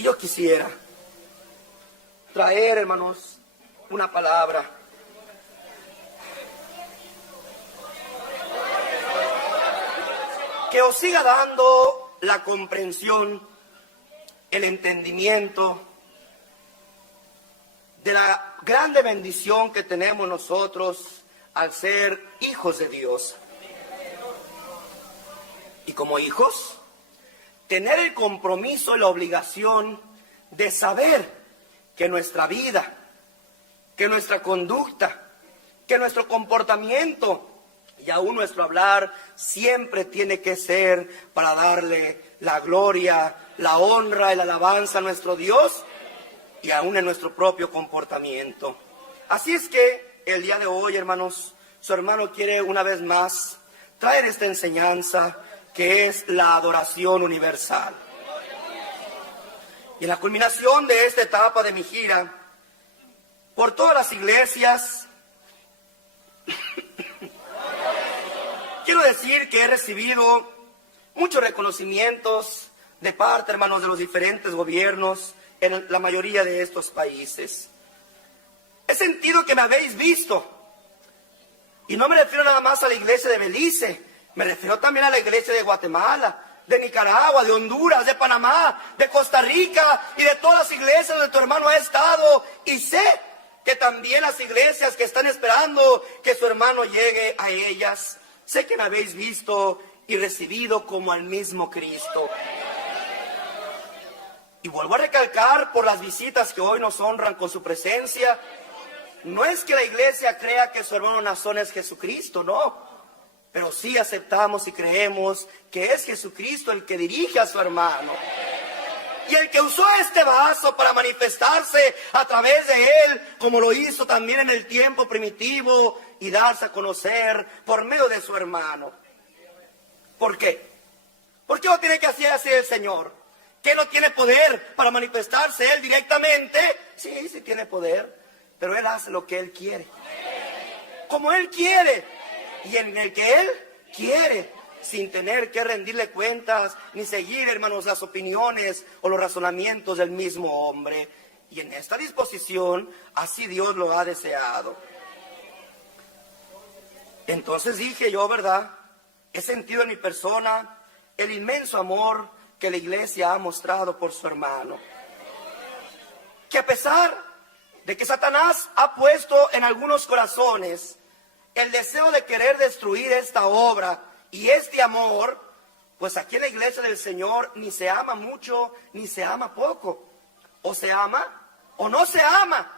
Y yo quisiera traer, hermanos, una palabra que os siga dando la comprensión, el entendimiento de la grande bendición que tenemos nosotros al ser hijos de Dios. Y como hijos, tener el compromiso y la obligación de saber que nuestra vida, que nuestra conducta, que nuestro comportamiento y aún nuestro hablar siempre tiene que ser para darle la gloria, la honra y la alabanza a nuestro Dios y aún en nuestro propio comportamiento. Así es que el día de hoy, hermanos, su hermano quiere una vez más traer esta enseñanza que es la adoración universal. Y en la culminación de esta etapa de mi gira por todas las iglesias, quiero decir que he recibido muchos reconocimientos de parte, hermanos, de los diferentes gobiernos en la mayoría de estos países. He sentido que me habéis visto. Y no me refiero nada más a la iglesia de Belice, me refiero también a la iglesia de Guatemala, de Nicaragua, de Honduras, de Panamá, de Costa Rica y de todas las iglesias donde tu hermano ha estado. Y sé que también las iglesias que están esperando que su hermano llegue a ellas, sé que me habéis visto y recibido como al mismo Cristo. Y vuelvo a recalcar por las visitas que hoy nos honran con su presencia, no es que la iglesia crea que su hermano Nazón es Jesucristo, no. Pero sí aceptamos y creemos que es Jesucristo el que dirige a su hermano. Y el que usó este vaso para manifestarse a través de él, como lo hizo también en el tiempo primitivo, y darse a conocer por medio de su hermano. ¿Por qué? ¿Por qué lo tiene que hacer así el Señor? ¿Que no tiene poder para manifestarse él directamente? Sí, sí tiene poder, pero él hace lo que él quiere. Como él quiere. Y en el que él quiere, sin tener que rendirle cuentas, ni seguir, hermanos, las opiniones o los razonamientos del mismo hombre. Y en esta disposición, así Dios lo ha deseado. Entonces dije yo, ¿verdad? He sentido en mi persona el inmenso amor que la iglesia ha mostrado por su hermano. Que a pesar de que Satanás ha puesto en algunos corazones el deseo de querer destruir esta obra y este amor, pues aquí en la iglesia del Señor ni se ama mucho ni se ama poco. O se ama o no se ama.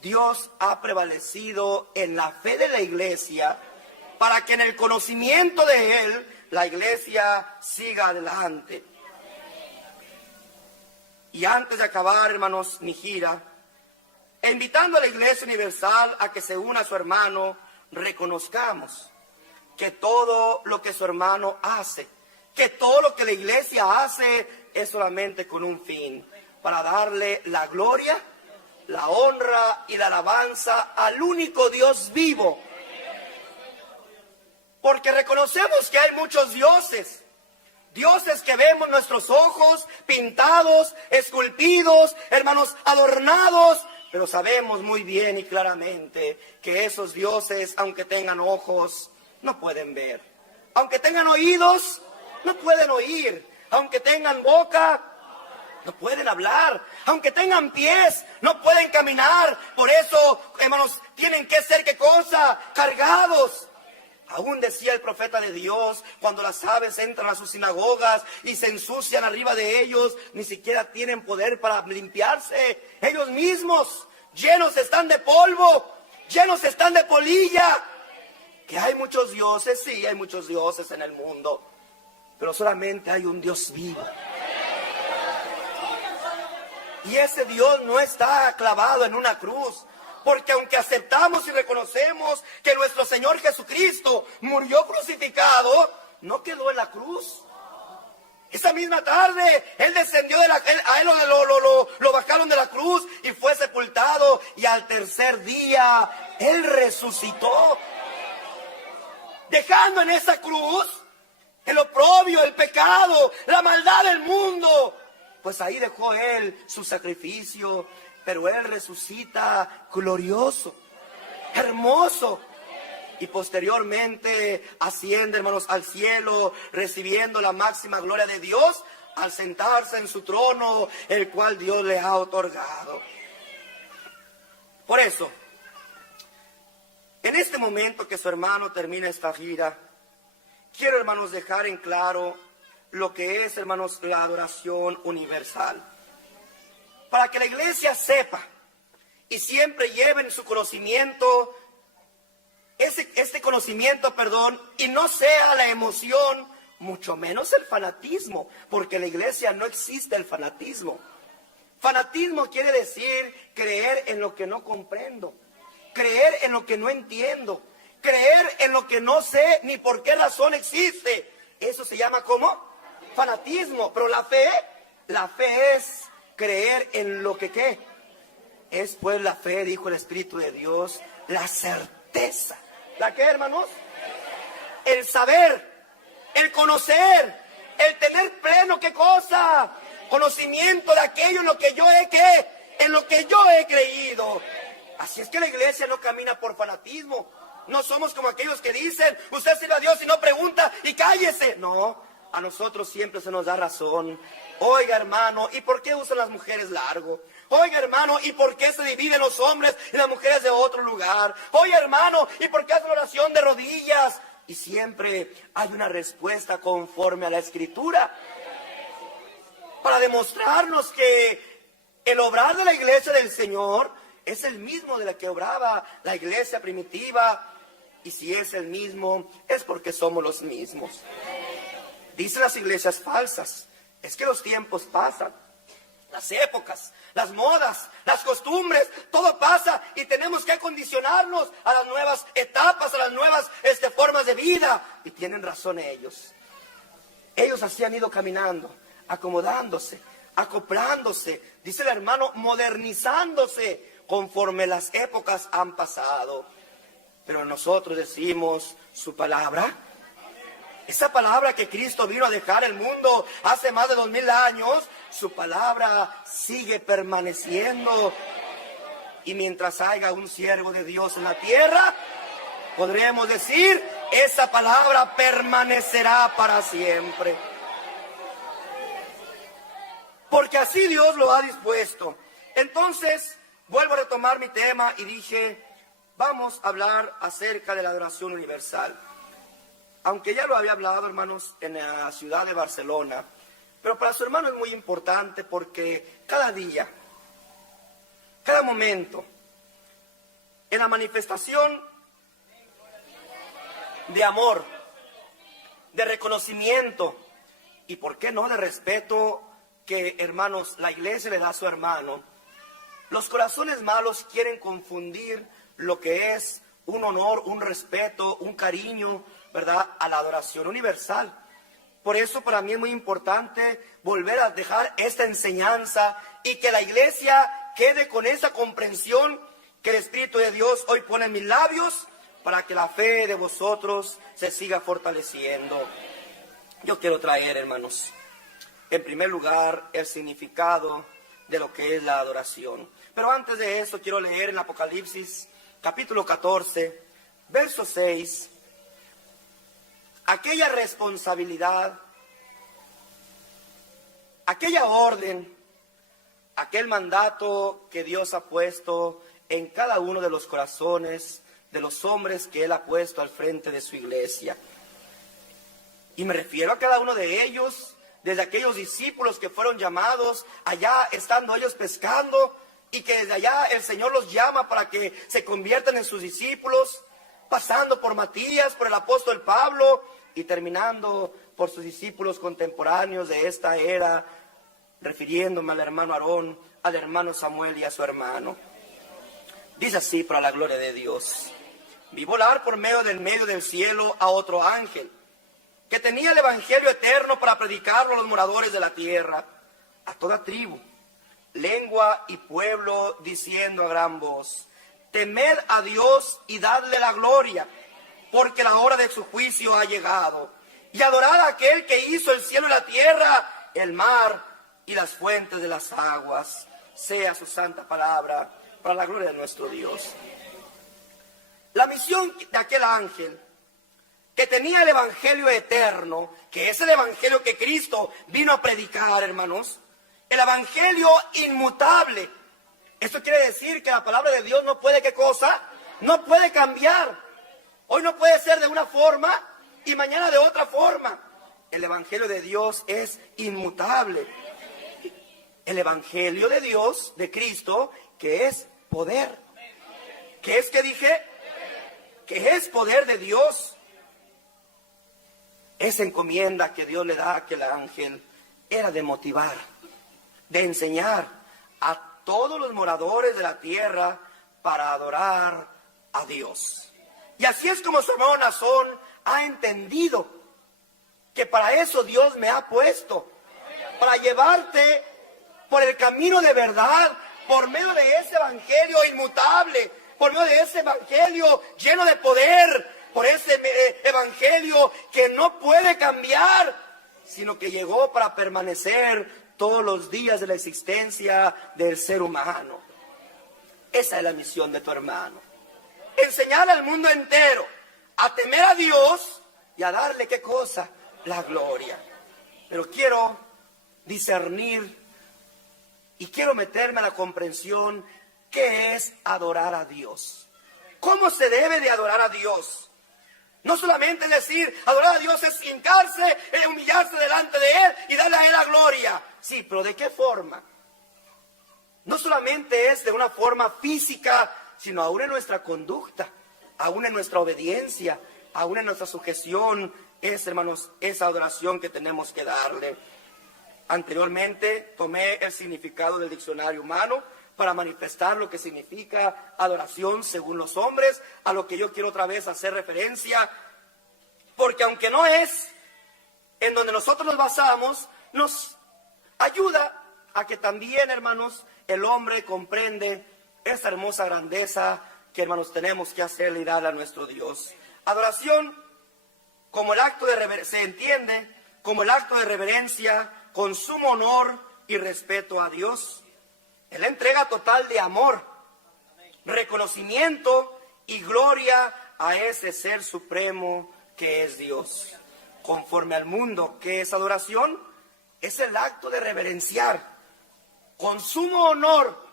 Dios ha prevalecido en la fe de la iglesia para que en el conocimiento de Él la iglesia siga adelante. Y antes de acabar, hermanos, mi gira, invitando a la Iglesia Universal a que se una a su hermano, reconozcamos que todo lo que su hermano hace, que todo lo que la iglesia hace es solamente con un fin, para darle la gloria, la honra y la alabanza al único Dios vivo. Porque reconocemos que hay muchos dioses, dioses que vemos nuestros ojos pintados, esculpidos, hermanos, adornados. Pero sabemos muy bien y claramente que esos dioses, aunque tengan ojos, no pueden ver. Aunque tengan oídos, no pueden oír. Aunque tengan boca, no pueden hablar. Aunque tengan pies, no pueden caminar. Por eso, hermanos, tienen que ser, ¿qué cosa? Cargados. Aún decía el profeta de Dios, cuando las aves entran a sus sinagogas y se ensucian arriba de ellos, ni siquiera tienen poder para limpiarse. Ellos mismos, llenos están de polvo, llenos están de polilla. Que hay muchos dioses, sí, hay muchos dioses en el mundo, pero solamente hay un Dios vivo. Y ese Dios no está clavado en una cruz. Porque aunque aceptamos y reconocemos que nuestro Señor Jesucristo murió crucificado, no quedó en la cruz. Esa misma tarde, Él descendió de la cruz, a Él lo bajaron de la cruz y fue sepultado. Y al tercer día, Él resucitó. Dejando en esa cruz el oprobio, el pecado, la maldad del mundo. pues ahí dejó Él su sacrificio, pero Él resucita glorioso, hermoso. Y posteriormente asciende, hermanos, al cielo, recibiendo la máxima gloria de Dios, al sentarse en su trono, el cual Dios le ha otorgado. Por eso, en este momento que su hermano termina esta gira, quiero, hermanos, dejar en claro lo que es, hermanos, la adoración universal. Para que la iglesia sepa y siempre lleve en su conocimiento este conocimiento, y no sea la emoción, mucho menos el fanatismo, porque en la iglesia no existe el fanatismo. Fanatismo quiere decir creer en lo que no comprendo, creer en lo que no entiendo, creer en lo que no sé ni por qué razón existe. Eso se llama ¿cómo? Fanatismo. Pero la fe es creer en lo que ¿qué? Es pues la fe, dijo el Espíritu de Dios, la certeza. ¿La qué, hermanos? El saber, el conocer, el tener pleno, ¿qué cosa? Conocimiento de aquello en lo que yo he creído. Así es que la iglesia no camina por fanatismo. No somos como aquellos que dicen, usted sirve a Dios y no pregunta y cállese. No, a nosotros siempre se nos da razón. Oiga, hermano, ¿y por qué usan las mujeres largo? Oiga, hermano, ¿y por qué se dividen los hombres y las mujeres de otro lugar? Oiga, hermano, ¿y por qué hacen oración de rodillas? Y siempre hay una respuesta conforme a la Escritura, para demostrarnos que el obrar de la iglesia del Señor es el mismo de la que obraba la iglesia primitiva. Y si es el mismo, es porque somos los mismos. Dicen las iglesias falsas, es que los tiempos pasan, las épocas, las modas, las costumbres, todo pasa y tenemos que acondicionarnos a las nuevas etapas, a las nuevas formas de vida. Y tienen razón ellos. Ellos así han ido caminando, acomodándose, acoplándose, dice el hermano, modernizándose conforme las épocas han pasado. Pero nosotros decimos su palabra. Esa palabra que Cristo vino a dejar el mundo hace más de 2000 años, su palabra sigue permaneciendo. Y mientras haya un siervo de Dios en la tierra, podremos decir, esa palabra permanecerá para siempre. Porque así Dios lo ha dispuesto. Entonces, vuelvo a retomar mi tema y dije, vamos a hablar acerca de la adoración universal. Aunque ya lo había hablado, hermanos, en la ciudad de Barcelona, pero para su hermano es muy importante porque cada día, cada momento, en la manifestación de amor, de reconocimiento y, ¿por qué no?, de respeto que, hermanos, la iglesia le da a su hermano, los corazones malos quieren confundir lo que es un honor, un respeto, un cariño, ¿verdad?, a la adoración universal. Por eso para mí es muy importante volver a dejar esta enseñanza y que la iglesia quede con esa comprensión que el Espíritu de Dios hoy pone en mis labios para que la fe de vosotros se siga fortaleciendo. Yo quiero traer, hermanos, en primer lugar, el significado de lo que es la adoración. Pero antes de eso quiero leer en Apocalipsis capítulo 14, verso 6, aquella responsabilidad, aquella orden, aquel mandato que Dios ha puesto en cada uno de los corazones de los hombres que Él ha puesto al frente de su iglesia. Y me refiero a cada uno de ellos, desde aquellos discípulos que fueron llamados allá estando ellos pescando, y que desde allá el Señor los llama para que se conviertan en sus discípulos, pasando por Matías, por el apóstol Pablo, y terminando por sus discípulos contemporáneos de esta era, refiriéndome al hermano Aarón, al hermano Samuel y a su hermano. Dice así, para la gloria de Dios: vi volar por medio del cielo a otro ángel, que tenía el evangelio eterno para predicarlo a los moradores de la tierra, a toda tribu, lengua y pueblo, diciendo a gran voz: temed a Dios y dadle la gloria, porque la hora de su juicio ha llegado. Y adorad a aquel que hizo el cielo y la tierra, el mar y las fuentes de las aguas. Sea su santa palabra para la gloria de nuestro Dios. La misión de aquel ángel que tenía el evangelio eterno, que es el evangelio que Cristo vino a predicar, hermanos, el evangelio inmutable. Esto quiere decir que la palabra de Dios no puede, ¿qué cosa? No puede cambiar. Hoy no puede ser de una forma y mañana de otra forma. El evangelio de Dios es inmutable. El evangelio de Dios, de Cristo, que es poder. ¿Qué es que dije? Que es poder de Dios. Esa encomienda que Dios le da a aquel ángel era de motivar, de enseñar a todos los moradores de la tierra para adorar a Dios. Y así es como su hermano Nazón ha entendido que para eso Dios me ha puesto, para llevarte por el camino de verdad, por medio de ese evangelio inmutable, por medio de ese evangelio lleno de poder, por ese evangelio que no puede cambiar, sino que llegó para permanecer todos los días de la existencia del ser humano. Esa es la misión de tu hermano. Enseñar al mundo entero a temer a Dios y a darle, ¿qué cosa? La gloria. Pero quiero discernir y quiero meterme a la comprensión qué es adorar a Dios. ¿Cómo se debe de adorar a Dios? No solamente decir, adorar a Dios es hincarse, humillarse delante de Él y darle a Él la gloria. Sí, pero ¿de qué forma? No solamente es de una forma física, sino aún en nuestra conducta, aún en nuestra obediencia, aún en nuestra sujeción. Es, hermanos, esa adoración que tenemos que darle. Anteriormente tomé el significado del diccionario humano para manifestar lo que significa adoración según los hombres, a lo que yo quiero otra vez hacer referencia, porque aunque no es en donde nosotros nos basamos, nos ayuda a que también, hermanos, el hombre comprende esta hermosa grandeza que, hermanos, tenemos que hacerle y darle a nuestro Dios. Adoración, como el acto de se entiende como el acto de reverencia con sumo honor y respeto a Dios. Es la entrega total de amor, reconocimiento y gloria a ese ser supremo que es Dios. Conforme al mundo, ¿qué es adoración? Es el acto de reverenciar con sumo honor,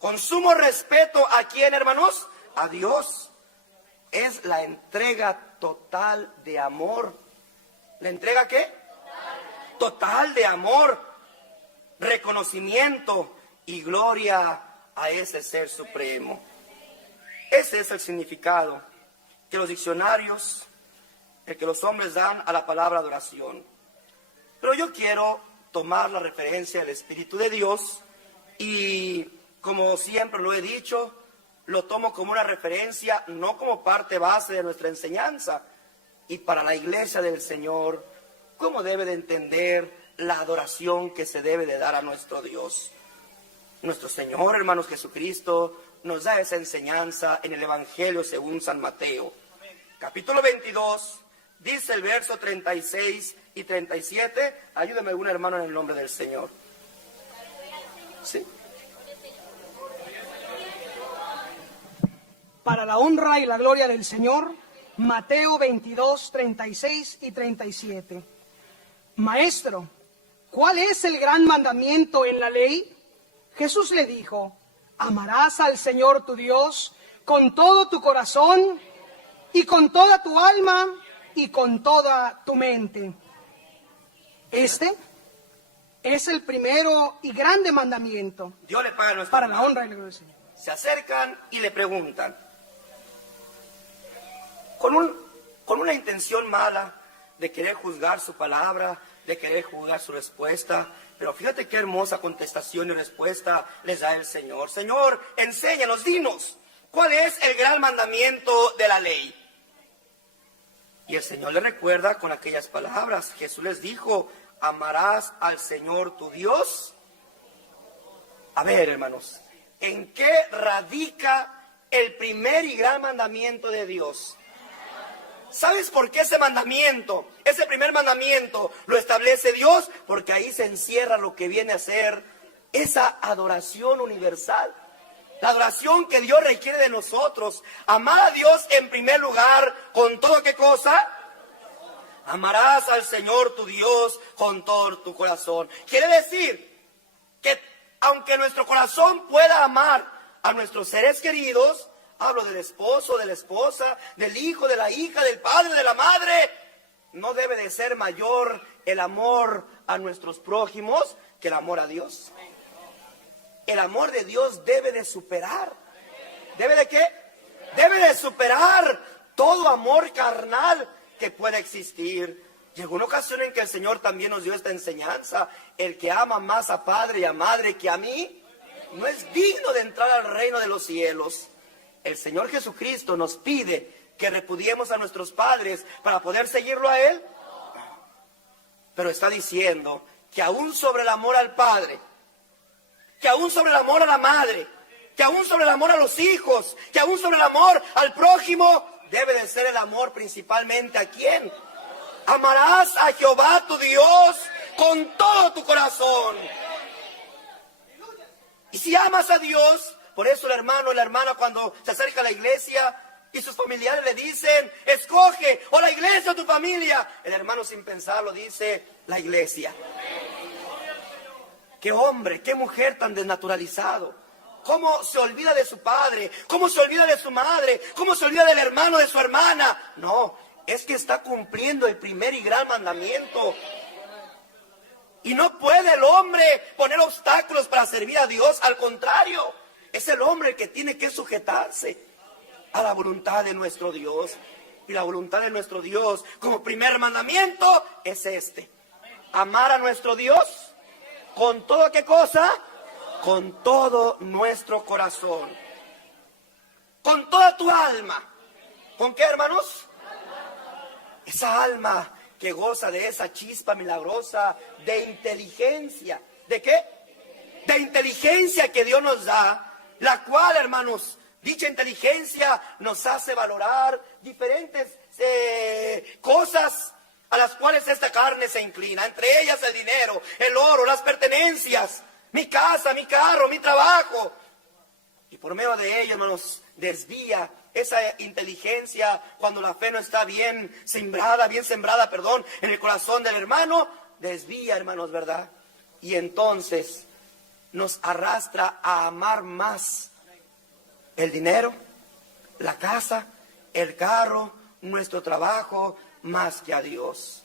con sumo respeto a quién, hermanos, a Dios. Es la entrega total de amor. ¿La entrega qué? Total de amor, reconocimiento y gloria a ese ser supremo. Ese es el significado que los diccionarios, el que los hombres dan a la palabra adoración. Pero yo quiero tomar la referencia del Espíritu de Dios y, como siempre lo he dicho, lo tomo como una referencia, no como parte base de nuestra enseñanza. Y para la iglesia del Señor, ¿cómo debe de entender la adoración que se debe de dar a nuestro Dios? Nuestro Señor, hermanos, Jesucristo nos da esa enseñanza en el Evangelio según San Mateo. Capítulo 22, dice el verso 36 y 37. Ayúdame algún hermano en el nombre del Señor. Sí. Para la honra y la gloria del Señor, Mateo 22, 36 y 37. Maestro, ¿cuál es el gran mandamiento en la ley? Jesús le dijo, amarás al Señor tu Dios con todo tu corazón y con toda tu alma y con toda tu mente. Este es el primero y grande mandamiento. Dios le paga a nuestro para la hermano. honra y la gloria del Señor. Se acercan y le preguntan, con una intención mala de querer juzgar su palabra, de querer juzgar su respuesta. Pero fíjate qué hermosa contestación y respuesta les da el Señor. Señor, enséñanos, dinos, ¿cuál es el gran mandamiento de la ley? Y el Señor le recuerda con aquellas palabras. Jesús les dijo, amarás al Señor tu Dios. A ver, hermanos, ¿en qué radica el primer y gran mandamiento de Dios? ¿Sabes por qué ese mandamiento, ese primer mandamiento, lo establece Dios? Porque ahí se encierra lo que viene a ser esa adoración universal. La adoración que Dios requiere de nosotros. Amar a Dios en primer lugar, ¿con todo qué cosa? Amarás al Señor tu Dios con todo tu corazón. Quiere decir que aunque nuestro corazón pueda amar a nuestros seres queridos, hablo del esposo, de la esposa, del hijo, de la hija, del padre, de la madre, no debe de ser mayor el amor a nuestros prójimos que el amor a Dios. El amor de Dios debe de superar. ¿Debe de qué? Debe de superar todo amor carnal que pueda existir. Llegó una ocasión en que el Señor también nos dio esta enseñanza. El que ama más a padre y a madre que a mí, no es digno de entrar al reino de los cielos. El Señor Jesucristo nos pide que repudiemos a nuestros padres para poder seguirlo a Él. Pero está diciendo que aún sobre el amor al padre, que aún sobre el amor a la madre, que aún sobre el amor a los hijos, que aún sobre el amor al prójimo, debe de ser el amor principalmente ¿a quién? Amarás a Jehová tu Dios con todo tu corazón. Y si amas a Dios, por eso el hermano o la hermana cuando se acerca a la iglesia y sus familiares le dicen, escoge o la iglesia o tu familia, el hermano sin pensarlo dice, la iglesia. Qué hombre, qué mujer tan desnaturalizado. Cómo se olvida de su padre, cómo se olvida de su madre, cómo se olvida del hermano, de su hermana. No, es que está cumpliendo el primer y gran mandamiento. Y no puede el hombre poner obstáculos para servir a Dios. Al contrario, es el hombre el que tiene que sujetarse a la voluntad de nuestro Dios. Y la voluntad de nuestro Dios como primer mandamiento es este. Amar a nuestro Dios con todo ¿qué cosa? Con todo nuestro corazón. Con toda tu alma. ¿Con qué, hermanos? Esa alma que goza de esa chispa milagrosa de inteligencia. ¿De qué? De inteligencia que Dios nos da, la cual, hermanos, dicha inteligencia nos hace valorar diferentes cosas a las cuales esta carne se inclina, entre ellas el dinero, el oro, las pertenencias, mi casa, mi carro, mi trabajo. Y por medio de ello, hermanos, desvía esa inteligencia cuando la fe no está bien sembrada, en el corazón del hermano, desvía, hermanos, ¿verdad? Y entonces nos arrastra a amar más el dinero, la casa, el carro, nuestro trabajo, más que a Dios.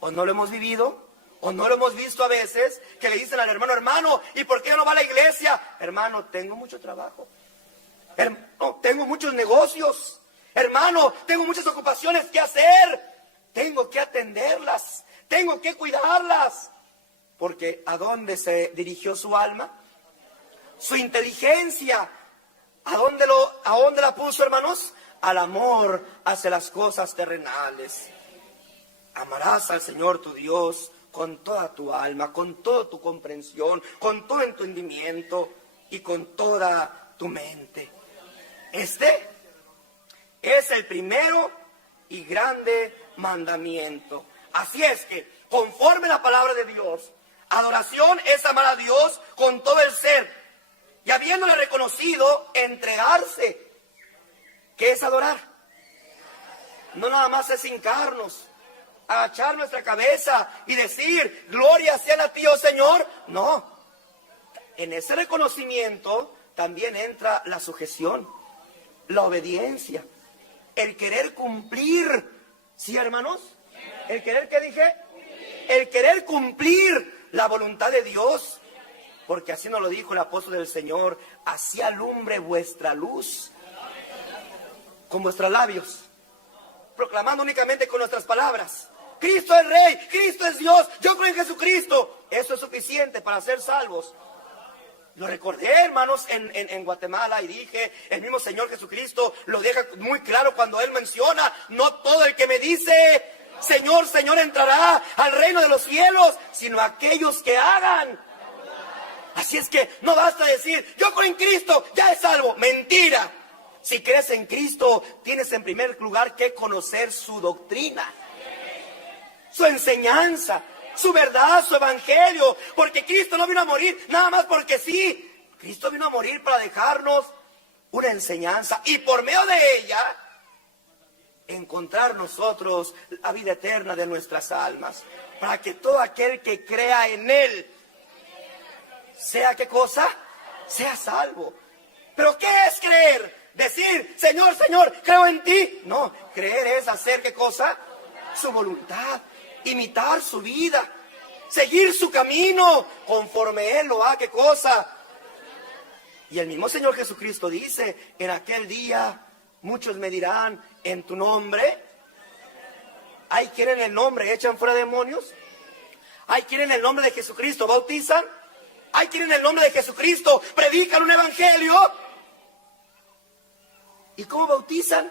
¿O no lo hemos vivido? ¿O no lo hemos visto a veces? Que le dicen al hermano, hermano, ¿y por qué no va a la iglesia? Hermano, tengo mucho trabajo. Hermano, tengo muchos negocios. Hermano, tengo muchas ocupaciones que hacer. Tengo que atenderlas. Tengo que cuidarlas. Porque ¿a dónde se dirigió su alma? Su inteligencia. ¿A dónde la puso, hermanos? Al amor hacia las cosas terrenales. Amarás al Señor tu Dios con toda tu alma, con toda tu comprensión, con todo entendimiento y con toda tu mente. Este es el primero y grande mandamiento. Así es que, conforme la palabra de Dios, adoración es amar a Dios con todo el ser y habiéndole reconocido, entregarse. ¿Qué es adorar? No nada más es hincarnos, agachar nuestra cabeza y decir, gloria sean a ti, oh Señor. No, en ese reconocimiento también entra la sujeción, la obediencia, el querer cumplir. ¿Sí, hermanos? ¿El querer qué dije? El querer cumplir la voluntad de Dios. Porque así nos lo dijo el apóstol del Señor, así alumbre vuestra luz. Con vuestros labios, proclamando únicamente con nuestras palabras. Cristo es Rey, Cristo es Dios, yo creo en Jesucristo. Eso es suficiente para ser salvos. Lo recordé, hermanos, en Guatemala y dije, el mismo Señor Jesucristo lo deja muy claro cuando Él menciona, no todo el que me dice, Señor, Señor, entrará al reino de los cielos, sino aquellos que hagan. Así es que no basta decir, yo creo en Cristo, ya es salvo. Mentira. Si crees en Cristo, tienes en primer lugar que conocer su doctrina, su enseñanza, su verdad, su evangelio. Porque Cristo no vino a morir nada más porque sí. Cristo vino a morir para dejarnos una enseñanza y por medio de ella encontrar nosotros la vida eterna de nuestras almas. Para que todo aquel que crea en Él sea, ¿qué cosa? Sea salvo. ¿Pero qué es creer? Decir, Señor, Señor, creo en ti. No, creer es hacer, ¿qué cosa? Su voluntad, imitar su vida, seguir su camino conforme Él lo ha, ¿qué cosa? Y el mismo Señor Jesucristo dice, en aquel día muchos me dirán en tu nombre. Hay quien en el nombre echan fuera demonios. Hay quien en el nombre de Jesucristo bautizan. Hay quien en el nombre de Jesucristo predican un evangelio. ¿Y cómo bautizan?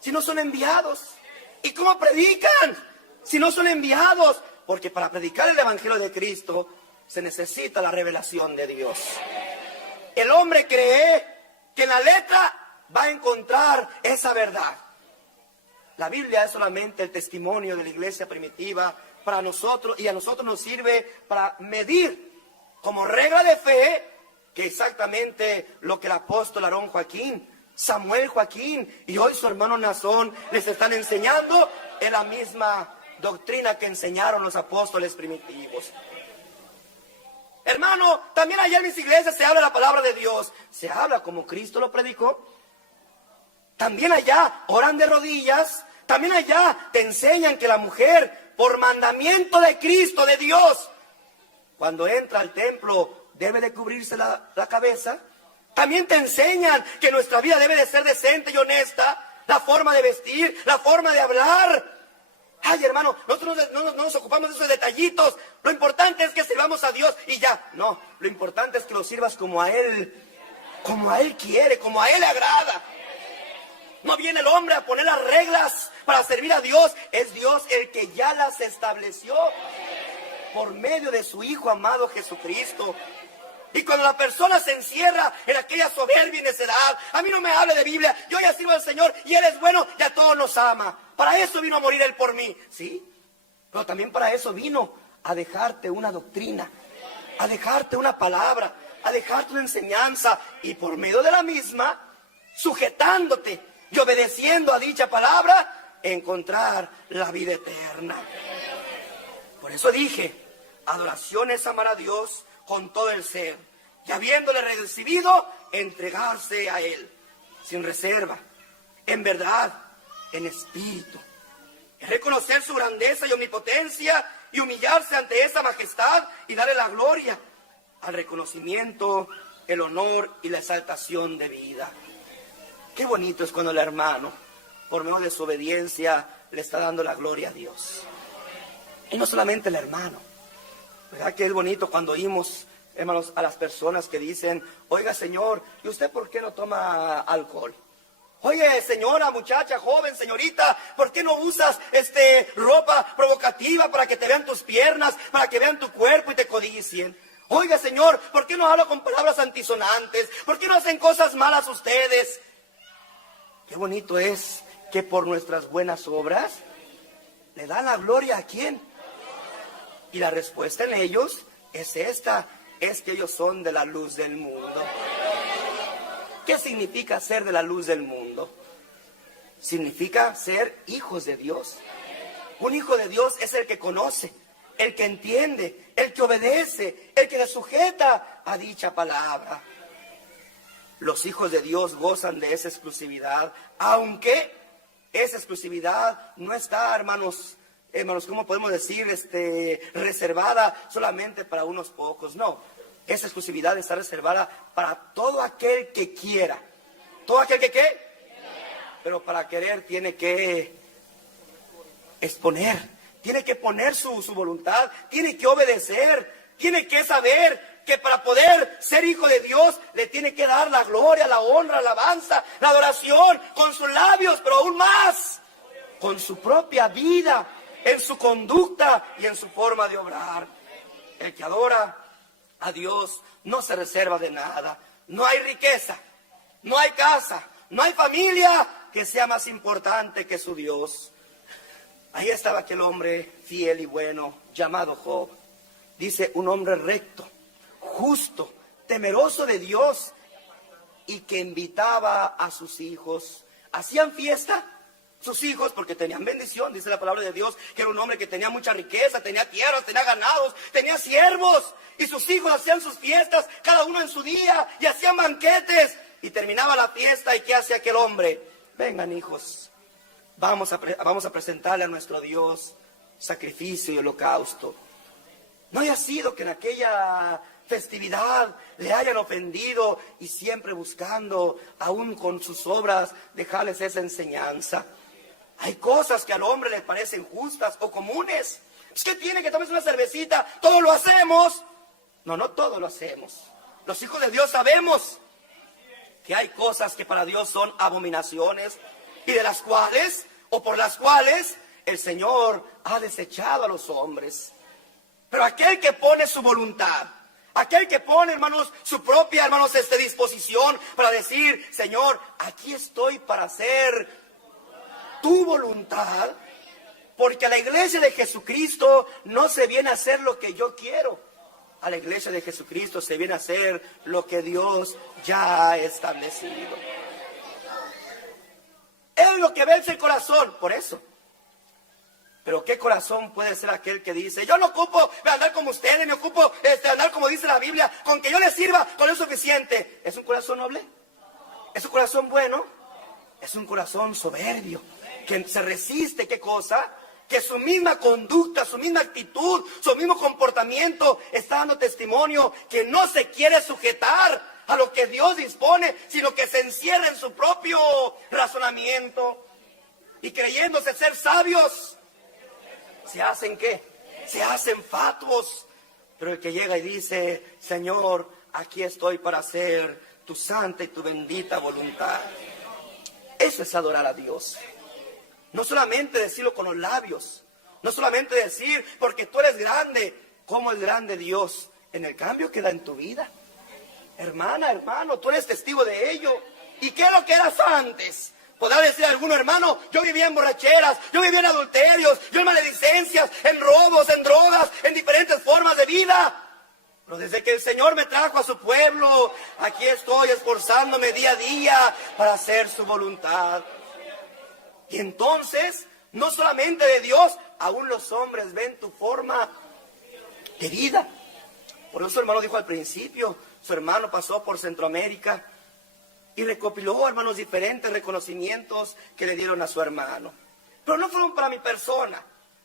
Si no son enviados. ¿Y cómo predican? Si no son enviados. Porque para predicar el evangelio de Cristo se necesita la revelación de Dios. El hombre cree que en la letra va a encontrar esa verdad. La Biblia es solamente el testimonio de la iglesia primitiva para nosotros, y a nosotros nos sirve para medir como regla de fe que exactamente lo que el apóstol Aarón Joaquín, Samuel Joaquín y hoy su hermano Nazón les están enseñando es la misma doctrina que enseñaron los apóstoles primitivos. Hermano, también allá en mis iglesias se habla la palabra de Dios. Se habla como Cristo lo predicó. También allá oran de rodillas. También allá te enseñan que la mujer, por mandamiento de Cristo, de Dios, cuando entra al templo debe de cubrirse la cabeza. También te enseñan que nuestra vida debe de ser decente y honesta. La forma de vestir, la forma de hablar. Ay, hermano, nosotros no nos ocupamos de esos detallitos. Lo importante es que sirvamos a Dios y ya. No, lo importante es que lo sirvas como a Él quiere, como a Él le agrada. No viene el hombre a poner las reglas para servir a Dios. Es Dios el que ya las estableció por medio de su Hijo amado Jesucristo. Y cuando la persona se encierra en aquella soberbia y necedad, a mí no me hable de Biblia, yo ya sirvo al Señor y Él es bueno y a todos nos ama. Para eso vino a morir Él por mí, ¿sí? Pero también para eso vino a dejarte una doctrina, a dejarte una palabra, a dejarte una enseñanza y por medio de la misma, sujetándote y obedeciendo a dicha palabra, encontrar la vida eterna. Por eso dije, adoración es amar a Dios con todo el ser, y habiéndole recibido, entregarse a Él, sin reserva, en verdad, en espíritu. Es reconocer su grandeza y omnipotencia, y humillarse ante esa majestad, y darle la gloria, al reconocimiento, el honor y la exaltación de vida. Qué bonito es cuando el hermano, por medio de su obediencia, le está dando la gloria a Dios. Y no solamente el hermano. ¿Verdad que es bonito cuando oímos, hermanos, a las personas que dicen, oiga, señor, ¿y usted por qué no toma alcohol? Oye, señora, muchacha, joven, señorita, ¿por qué no usas ropa provocativa para que te vean tus piernas, para que vean tu cuerpo y te codicien? Oiga, señor, ¿por qué no habla con palabras antisonantes? ¿Por qué no hacen cosas malas ustedes? Qué bonito es que por nuestras buenas obras le dan la gloria ¿a quién? Y la respuesta en ellos es esta, es que ellos son de la luz del mundo. ¿Qué significa ser de la luz del mundo? Significa ser hijos de Dios. Un hijo de Dios es el que conoce, el que entiende, el que obedece, el que se sujeta a dicha palabra. Los hijos de Dios gozan de esa exclusividad, aunque esa exclusividad no está, hermanos, ¿cómo podemos decir? Reservada solamente para unos pocos. No, esa exclusividad está reservada para todo aquel que quiera. ¿Todo aquel que qué? Pero para querer tiene que exponer, tiene que poner su voluntad, tiene que obedecer, tiene que saber que para poder ser hijo de Dios le tiene que dar la gloria, la honra, la alabanza, la adoración con sus labios, pero aún más con su propia vida, en su conducta y en su forma de obrar. El que adora a Dios no se reserva de nada. No hay riqueza, no hay casa, No hay familia que sea más importante que su Dios. Ahí estaba aquel hombre fiel y bueno, llamado Job. Dice, un hombre recto, justo, temeroso de Dios, y que invitaba a sus hijos. Hacían fiesta sus hijos porque tenían bendición, dice la palabra de Dios, que era un hombre que tenía mucha riqueza, tenía tierras, tenía ganados, tenía siervos, y sus hijos hacían sus fiestas, cada uno en su día, y hacían banquetes, y terminaba la fiesta, ¿y qué hace aquel hombre? Vengan, hijos, vamos a presentarle a nuestro Dios sacrificio y holocausto. No haya sido que en aquella festividad le hayan ofendido y siempre buscando, aún con sus obras, dejarles esa enseñanza. Hay cosas que al hombre le parecen justas o comunes. Es que tiene que tomarse una cervecita, todo lo hacemos. No, no todo lo hacemos. Los hijos de Dios sabemos que hay cosas que para Dios son abominaciones y de las cuales, o por las cuales, el Señor ha desechado a los hombres. Pero aquel que pone su voluntad, aquel que pone, hermanos, su propia, hermanos, disposición para decir, Señor, aquí estoy para hacer tu voluntad, porque a la iglesia de Jesucristo no se viene a hacer lo que yo quiero. A la iglesia de Jesucristo se viene a hacer lo que Dios ya ha establecido. Es lo que vence el corazón, por eso. Pero ¿qué corazón puede ser aquel que dice, yo no ocupo andar como ustedes, me ocupo andar como dice la Biblia, con que yo les sirva, con eso es suficiente? ¿Es un corazón noble? ¿Es un corazón bueno? Es un corazón soberbio, que se resiste, ¿qué cosa? Que su misma conducta, su misma actitud, su mismo comportamiento está dando testimonio que no se quiere sujetar a lo que Dios dispone, sino que se encierra en su propio razonamiento y creyéndose ser sabios. ¿Se hacen qué? Se hacen fatuos. Pero el que llega y dice, Señor, aquí estoy para hacer tu santa y tu bendita voluntad. Eso es adorar a Dios. No solamente decirlo con los labios, no solamente decir, porque tú eres grande. ¿Cómo es grande Dios? En el cambio que da en tu vida. Hermana, hermano, tú eres testigo de ello. ¿Y qué es lo que eras antes? Podrá decir alguno, hermano, yo vivía en borracheras, yo vivía en adulterios, yo en maledicencias, en robos, en drogas, en diferentes formas de vida. Pero desde que el Señor me trajo a su pueblo, aquí estoy esforzándome día a día para hacer su voluntad. Y entonces, no solamente de Dios, aún los hombres ven tu forma de vida. Por eso su hermano dijo al principio, su hermano pasó por Centroamérica y recopiló, hermanos, diferentes reconocimientos que le dieron a su hermano. Pero no fueron para mi persona,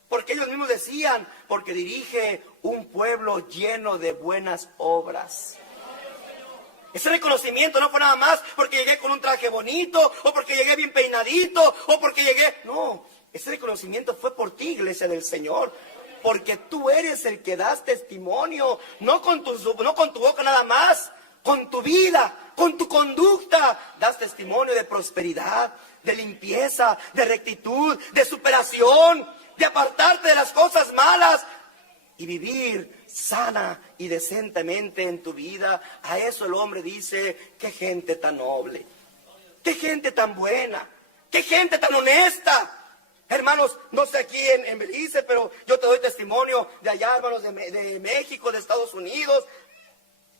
porque ellos mismos decían, porque dirige un pueblo lleno de buenas obras. Ese reconocimiento no fue nada más porque llegué con un traje bonito, o porque llegué bien peinadito, o porque llegué... No, ese reconocimiento fue por ti, iglesia del Señor. Porque tú eres el que das testimonio, no con tu boca nada más, con tu vida, con tu conducta. Das testimonio de prosperidad, de limpieza, de rectitud, de superación, de apartarte de las cosas malas y vivir sana y decentemente en tu vida. A eso el hombre dice, qué gente tan noble, qué gente tan buena, qué gente tan honesta. Hermanos, no sé aquí en Belice, pero yo te doy testimonio de allá, hermanos, de México, de Estados Unidos,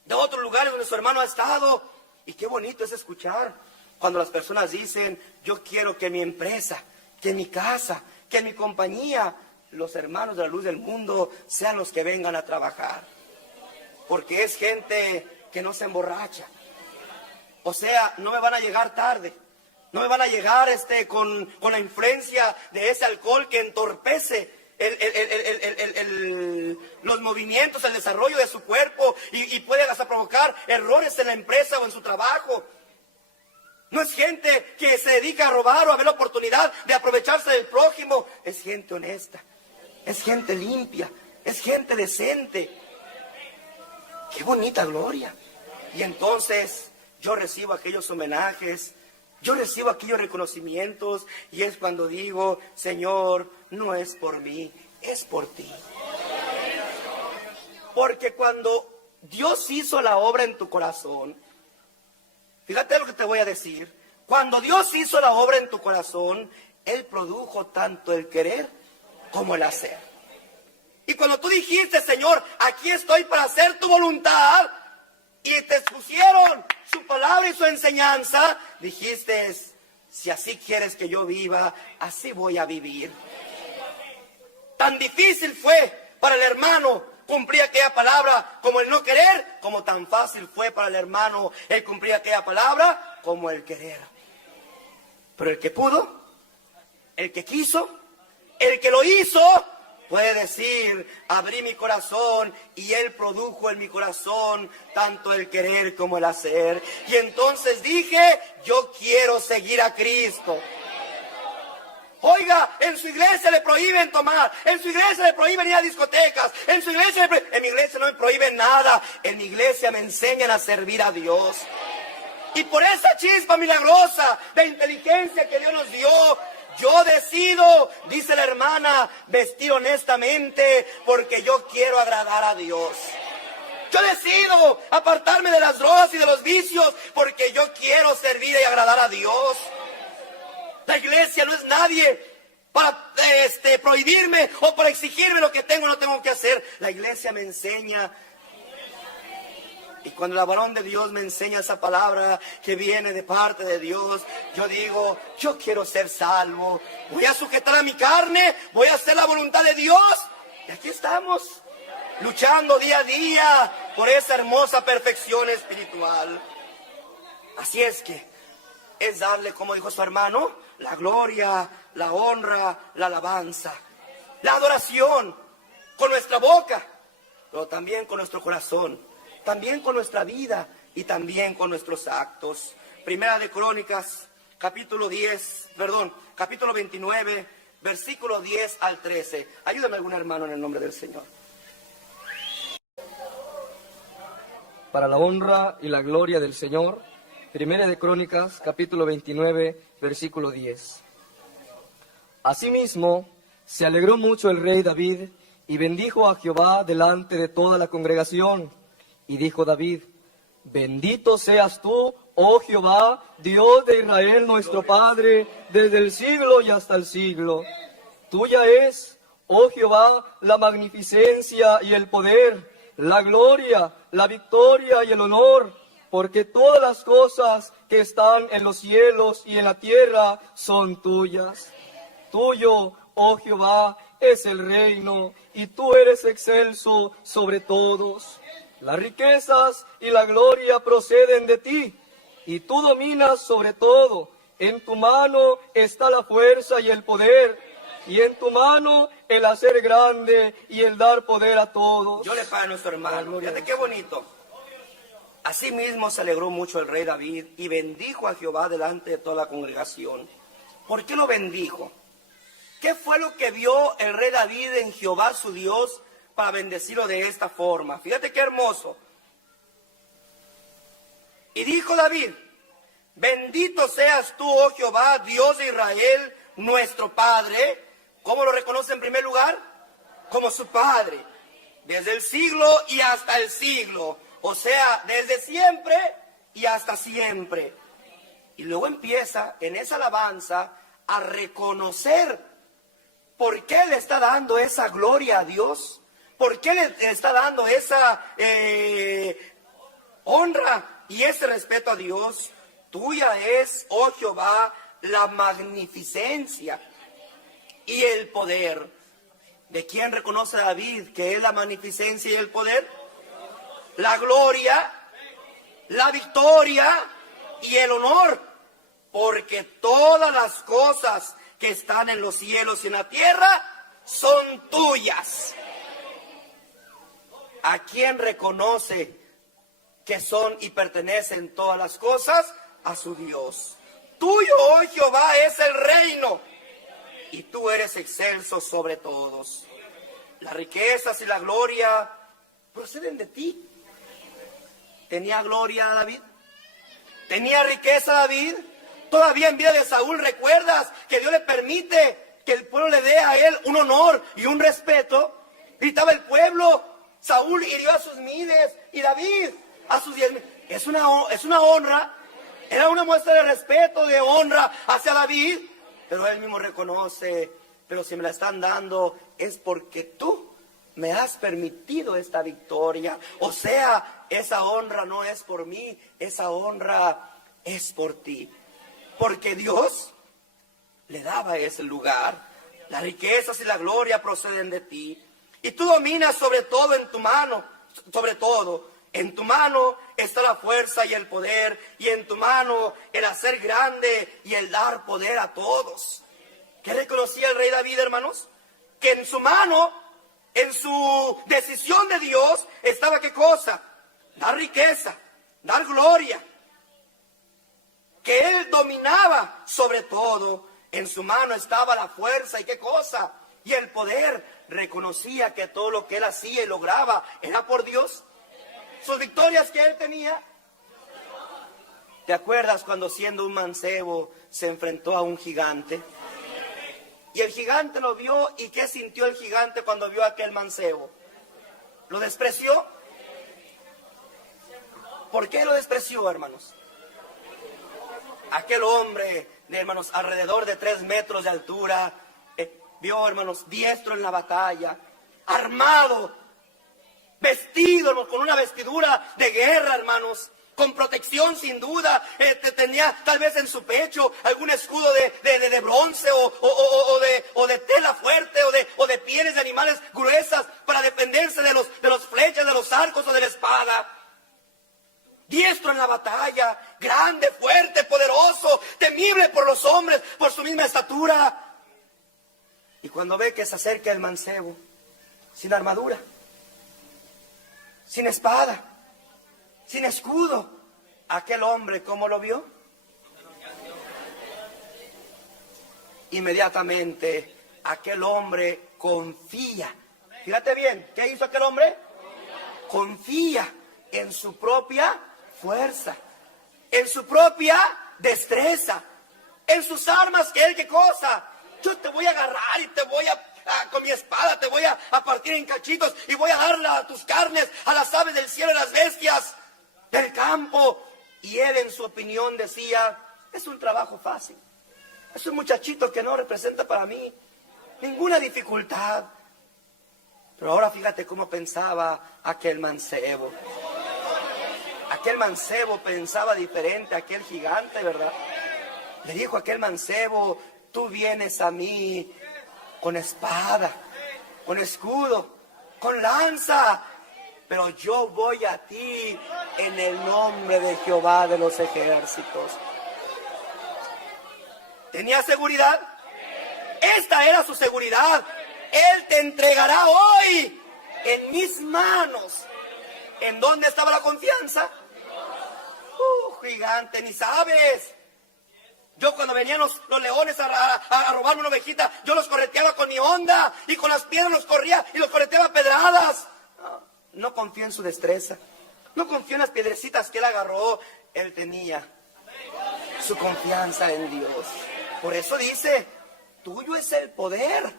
de otros lugares donde su hermano ha estado. Y qué bonito es escuchar cuando las personas dicen, yo quiero que mi empresa, que mi casa, que mi compañía, los hermanos de la luz del mundo sean los que vengan a trabajar. Porque es gente que no se emborracha. O sea, no me van a llegar tarde. No me van a llegar con la influencia de ese alcohol que entorpece los movimientos, el desarrollo de su cuerpo y puede hasta provocar errores en la empresa o en su trabajo. No es gente que se dedica a robar o a ver la oportunidad de aprovecharse del prójimo. Es gente honesta, es gente limpia, es gente decente. ¡Qué bonita gloria! Y entonces yo recibo aquellos homenajes, yo recibo aquellos reconocimientos y es cuando digo, Señor, no es por mí, es por ti. Porque cuando Dios hizo la obra en tu corazón, fíjate lo que te voy a decir, Cuando Dios hizo la obra en tu corazón, Él produjo tanto el querer como el hacer. Y cuando tú dijiste, Señor, aquí estoy para hacer tu voluntad, y te expusieron su palabra y su enseñanza, dijiste, si así quieres que yo viva, así voy a vivir. Tan difícil fue para el hermano cumplir aquella palabra como el no querer, como tan fácil fue para el hermano el cumplir aquella palabra como el querer. Pero el que pudo, el que quiso, el que lo hizo, puede decir, abrí mi corazón y Él produjo en mi corazón tanto el querer como el hacer. Y entonces dije, yo quiero seguir a Cristo. Oiga, en su iglesia le prohíben tomar, en su iglesia le prohíben ir a discotecas, en su iglesia en mi iglesia no me prohíben nada, en mi iglesia me enseñan a servir a Dios. Y por esa chispa milagrosa de inteligencia que Dios nos dio, yo decido, dice la hermana, vestir honestamente porque yo quiero agradar a Dios. Yo decido apartarme de las drogas y de los vicios porque yo quiero servir y agradar a Dios. La iglesia no es nadie para prohibirme o para exigirme lo que tengo o no tengo que hacer. La iglesia me enseña. Y cuando el varón de Dios me enseña esa palabra que viene de parte de Dios, yo digo, yo quiero ser salvo. Voy a sujetar a mi carne, voy a hacer la voluntad de Dios. Y aquí estamos, luchando día a día por esa hermosa perfección espiritual. Así es que es darle, como dijo su hermano, la gloria, la honra, la alabanza, la adoración con nuestra boca, pero también con nuestro corazón, también con nuestra vida y también con nuestros actos. Primera de Crónicas, capítulo 29, versículo 10 al 13. Ayúdame algún hermano en el nombre del Señor. Para la honra y la gloria del Señor, Primera de Crónicas, capítulo 29, versículo 10. Asimismo, se alegró mucho el rey David y bendijo a Jehová delante de toda la congregación. Y dijo David, bendito seas tú, oh Jehová, Dios de Israel nuestro Padre, desde el siglo y hasta el siglo. Tuya es, oh Jehová, la magnificencia y el poder, la gloria, la victoria y el honor, porque todas las cosas que están en los cielos y en la tierra son tuyas. Tuyo, oh Jehová, es el reino, y tú eres excelso sobre todos. Las riquezas y la gloria proceden de ti, y tú dominas sobre todo. En tu mano está la fuerza y el poder, y en tu mano el hacer grande y el dar poder a todos. Yo le pago a nuestro hermano, fíjate qué bonito. Asimismo se alegró mucho el rey David y bendijo a Jehová delante de toda la congregación. ¿Por qué lo bendijo? ¿Qué fue lo que vio el rey David en Jehová su Dios para bendecirlo de esta forma? Fíjate qué hermoso. Y dijo David, bendito seas tú, oh Jehová, Dios de Israel, nuestro Padre. ¿Cómo lo reconoce en primer lugar? Como su Padre, desde el siglo y hasta el siglo. O sea, desde siempre y hasta siempre. Y luego empieza en esa alabanza a reconocer por qué le está dando esa gloria a Dios, por qué le está dando esa honra y ese respeto a Dios. Tuya es, oh Jehová, la magnificencia y el poder. ¿De quién reconoce David que es la magnificencia y el poder? La gloria, la victoria y el honor, porque todas las cosas que están en los cielos y en la tierra son tuyas. ¿A quién reconoce que son y pertenecen todas las cosas? A su Dios. Tuyo, oh Jehová, es el reino, y tú eres excelso sobre todos. Las riquezas y la gloria proceden de ti. ¿Tenía gloria David? ¿Tenía riqueza David? Todavía en vida de Saúl, ¿recuerdas que Dios le permite que el pueblo le dé a él un honor y un respeto? Gritaba el pueblo, Saúl hirió a sus miles y David a sus 10,000. Es una honra Era una muestra de respeto, de honra hacia David. Pero él mismo reconoce, pero si me la están dando es porque tú me has permitido esta victoria. O sea, esa honra no es por mí, esa honra es por ti. Porque Dios le daba ese lugar. Las riquezas y la gloria proceden de ti. Y tú dominas sobre todo en tu mano, sobre todo. En tu mano está la fuerza y el poder, y en tu mano el hacer grande y el dar poder a todos. ¿Qué reconocía el rey David, hermanos? Que en su mano, en su decisión de Dios, estaba ¿qué cosa? Dar riqueza, dar gloria. Que él dominaba sobre todo. En su mano estaba la fuerza y ¿qué cosa? Y el poder. Reconocía que todo lo que él hacía y lograba era por Dios. Sus victorias que él tenía. ¿Te acuerdas cuando siendo un mancebo se enfrentó a un gigante? Y el gigante lo vio, ¿y qué sintió el gigante cuando vio a aquel mancebo? ¿Lo despreció? ¿Por qué lo despreció, hermanos? Aquel hombre de, hermanos, alrededor de 3 metros de altura, vio, hermanos, diestro en la batalla, armado, vestido, hermanos, con una vestidura de guerra, hermanos, con protección sin duda. Tenía tal vez en su pecho algún escudo de bronce o de tela fuerte o de pieles de animales gruesas para defenderse de los flechas, de los arcos o de la espada. Diestro en la batalla, grande, fuerte, poderoso, temible por los hombres, por su misma estatura. Y cuando ve que se acerca el mancebo, sin armadura, sin espada, sin escudo, aquel hombre, ¿cómo lo vio? Inmediatamente, aquel hombre confía. Fíjate bien, ¿qué hizo aquel hombre? Confía en su propia fuerza, en su propia destreza, en sus armas, que él, ¿qué cosa? Yo te voy a agarrar y te voy con mi espada te voy a partir en cachitos y voy a darle a tus carnes a las aves del cielo y a las bestias del campo. Y él, en su opinión, decía, es un trabajo fácil, es un muchachito que no representa para mí ninguna dificultad. Pero ahora fíjate cómo pensaba aquel mancebo. Aquel mancebo pensaba diferente a aquel gigante, ¿verdad? Le dijo a aquel mancebo, tú vienes a mí con espada, con escudo, con lanza, pero yo voy a ti en el nombre de Jehová de los ejércitos. ¿Tenía seguridad? Esta era su seguridad. Él te entregará hoy en mis manos. ¿En dónde estaba la confianza? Gigante, ni sabes. Yo cuando venían los leones a robarme una ovejita, yo los correteaba con mi onda y con las piedras los corría y los correteaba a pedradas. No confío en su destreza, no confío en las piedrecitas que él agarró. Él tenía su confianza en Dios. Por eso dice, tuyo es el poder,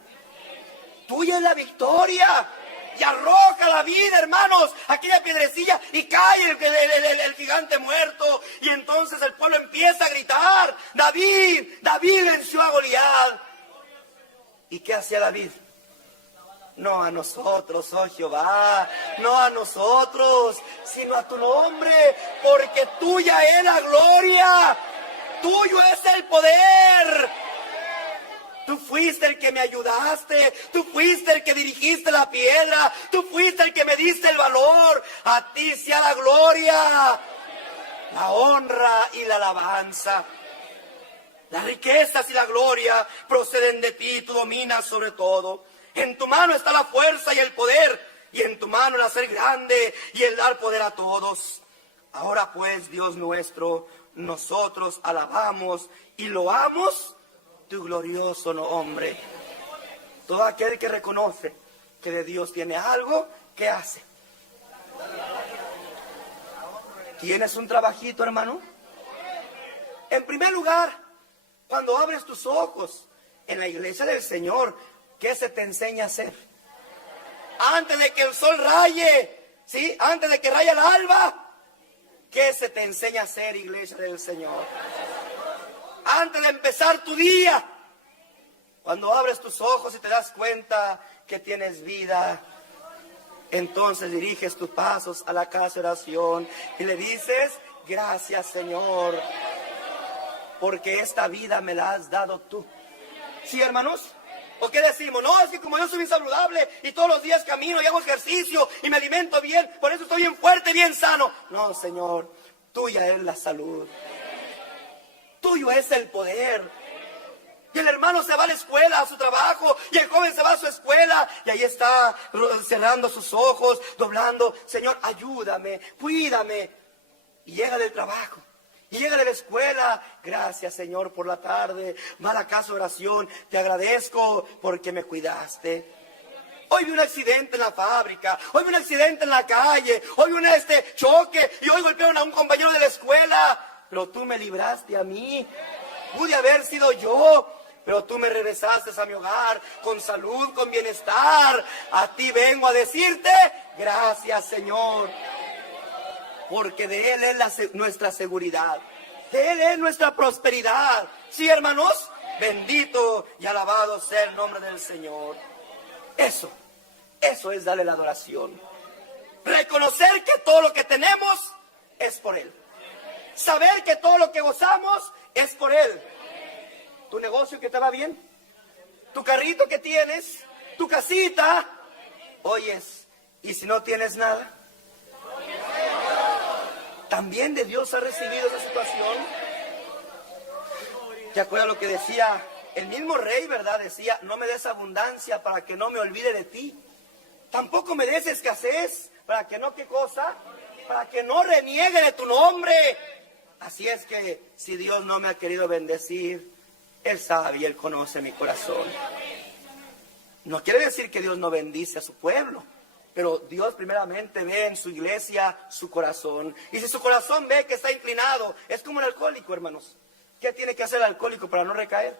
tuya es la victoria. Y arroja la vida, hermanos, aquella piedrecilla y cae el gigante muerto. Y entonces el pueblo empieza a gritar, David venció a Goliat. ¿Y qué hacía David? No a nosotros, oh Jehová, no a nosotros, sino a tu nombre, porque tuya es la gloria, tuyo es el poder. Tú fuiste el que me ayudaste, tú fuiste el que dirigiste la piedra, tú fuiste el que me diste el valor. A ti sea la gloria, la honra y la alabanza. Las riquezas y la gloria proceden de ti, tú dominas sobre todo. En tu mano está la fuerza y el poder, y en tu mano el hacer grande y el dar poder a todos. Ahora pues, Dios nuestro, nosotros alabamos y loamos tu glorioso nombre. Todo aquel que reconoce que de Dios tiene algo, ¿qué hace? ¿Tienes un trabajito, hermano? En primer lugar, cuando abres tus ojos en la iglesia del Señor, ¿qué se te enseña a hacer? Antes de que el sol raye, ¿sí? Antes de que raye el alba, ¿Qué se te enseña a hacer, iglesia del Señor? Antes de empezar tu día, cuando abres tus ojos y te das cuenta que tienes vida, entonces diriges tus pasos a la casa de oración y le dices: gracias, Señor, porque esta vida me la has dado tú. ¿Sí, hermanos? ¿O qué decimos? No, es que como yo soy bien saludable y todos los días camino y hago ejercicio y me alimento bien, por eso estoy bien fuerte, bien sano. No, Señor, tuya es la salud. Tuyo es el poder. Y el hermano se va a la escuela, a su trabajo, y el joven se va a su escuela, y ahí está cerrando sus ojos, doblando: Señor, ayúdame, cuídame. Y llega del trabajo, y llega de la escuela: gracias, Señor, por la tarde, va a la casa de oración, te agradezco porque me cuidaste. Hoy vi un accidente en la fábrica, hoy vi un accidente en la calle, hoy vi un choque, y hoy golpearon a un compañero de la escuela, pero tú me libraste a mí. Pude haber sido yo, pero tú me regresaste a mi hogar con salud, con bienestar. A ti vengo a decirte: gracias, Señor, porque de Él es nuestra seguridad, de Él es nuestra prosperidad. ¿Sí, hermanos? Bendito y alabado sea el nombre del Señor. Eso es darle la adoración. Reconocer que todo lo que tenemos es por Él. Saber que todo lo que gozamos es por Él. Tu negocio que te va bien, tu carrito que tienes, tu casita. Oyes, y si no tienes nada, también de Dios has recibido esa situación. ¿Te acuerdas lo que decía el mismo rey, verdad? Decía: no me des abundancia para que no me olvide de ti. Tampoco me des escasez para que no, ¿qué cosa? Para que no reniegue de tu nombre. Así es que si Dios no me ha querido bendecir, Él sabe y Él conoce mi corazón. No quiere decir que Dios no bendice a su pueblo, pero Dios primeramente ve en su iglesia su corazón. Y si su corazón ve que está inclinado, es como el alcohólico, hermanos. ¿Qué tiene que hacer el alcohólico para no recaer?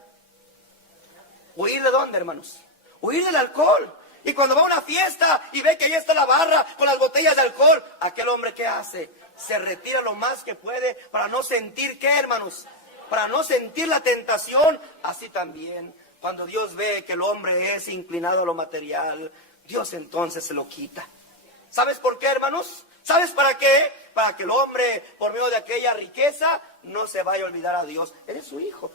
¿Huir de dónde, hermanos? Huir del alcohol. Y cuando va a una fiesta y ve que ahí está la barra con las botellas de alcohol, aquel hombre, ¿qué hace? Se retira lo más que puede para no sentir, ¿qué, hermanos? Para no sentir la tentación. Así también, cuando Dios ve que el hombre es inclinado a lo material, Dios entonces se lo quita. ¿Sabes por qué, hermanos? ¿Sabes para qué? Para que el hombre, por medio de aquella riqueza, no se vaya a olvidar a Dios. Eres su hijo.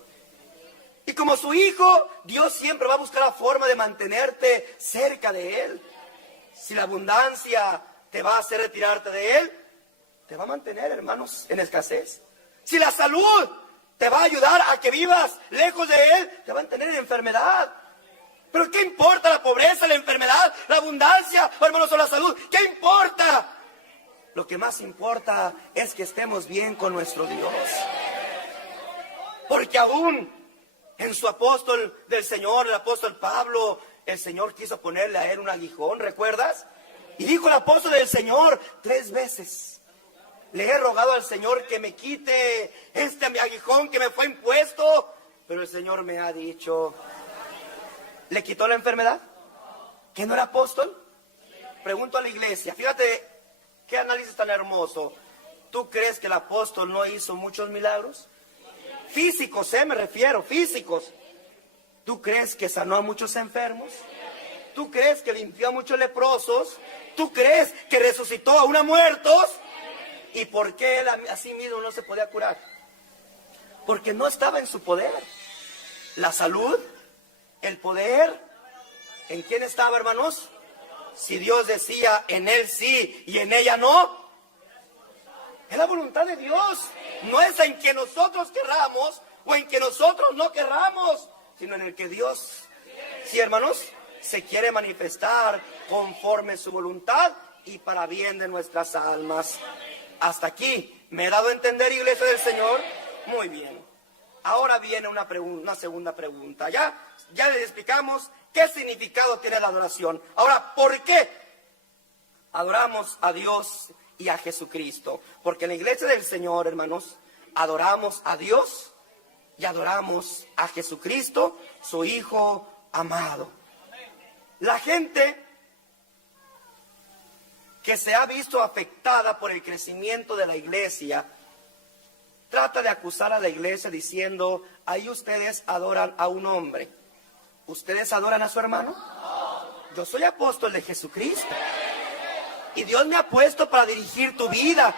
Y como su hijo, Dios siempre va a buscar la forma de mantenerte cerca de Él. Si la abundancia te va a hacer retirarte de Él, te va a mantener, hermanos, en escasez. Si la salud te va a ayudar a que vivas lejos de Él, te va a mantener en enfermedad. Pero ¿qué importa la pobreza, la enfermedad, la abundancia, hermanos, o la salud? ¿Qué importa? Lo que más importa es que estemos bien con nuestro Dios. Porque aún en su apóstol del Señor, el apóstol Pablo, el Señor quiso ponerle a él un aguijón, ¿recuerdas? Y dijo el apóstol del Señor 3 veces: le he rogado al Señor que me quite este aguijón que me fue impuesto, pero el Señor me ha dicho. ¿Le quitó la enfermedad? ¿Que no era apóstol? Pregunto a la iglesia, fíjate qué análisis tan hermoso. ¿Tú crees que el apóstol no hizo muchos milagros? Físicos, me refiero, físicos. ¿Tú crees que sanó a muchos enfermos? ¿Tú crees que limpió a muchos leprosos? ¿Tú crees que resucitó a unos muertos? ¿Y por qué él a sí mismo no se podía curar? Porque no estaba en su poder. La salud, el poder, ¿en quién estaba, hermanos? Si Dios decía en él sí y en ella no, es la voluntad de Dios. No es en que nosotros querramos o en que nosotros no querramos, sino en el que Dios, sí, hermanos, se quiere manifestar conforme su voluntad y para bien de nuestras almas. Hasta aquí, ¿me he dado a entender, iglesia del Señor? Muy bien. Ahora viene una segunda pregunta. Ya les explicamos qué significado tiene la adoración. Ahora, ¿por qué adoramos a Dios y a Jesucristo? Porque en la iglesia del Señor, hermanos, adoramos a Dios y adoramos a Jesucristo, su Hijo amado. La gente que se ha visto afectada por el crecimiento de la iglesia, trata de acusar a la iglesia diciendo, ahí ustedes adoran a un hombre. ¿Ustedes adoran a su hermano? Yo soy apóstol de Jesucristo. Y Dios me ha puesto para dirigir tu vida,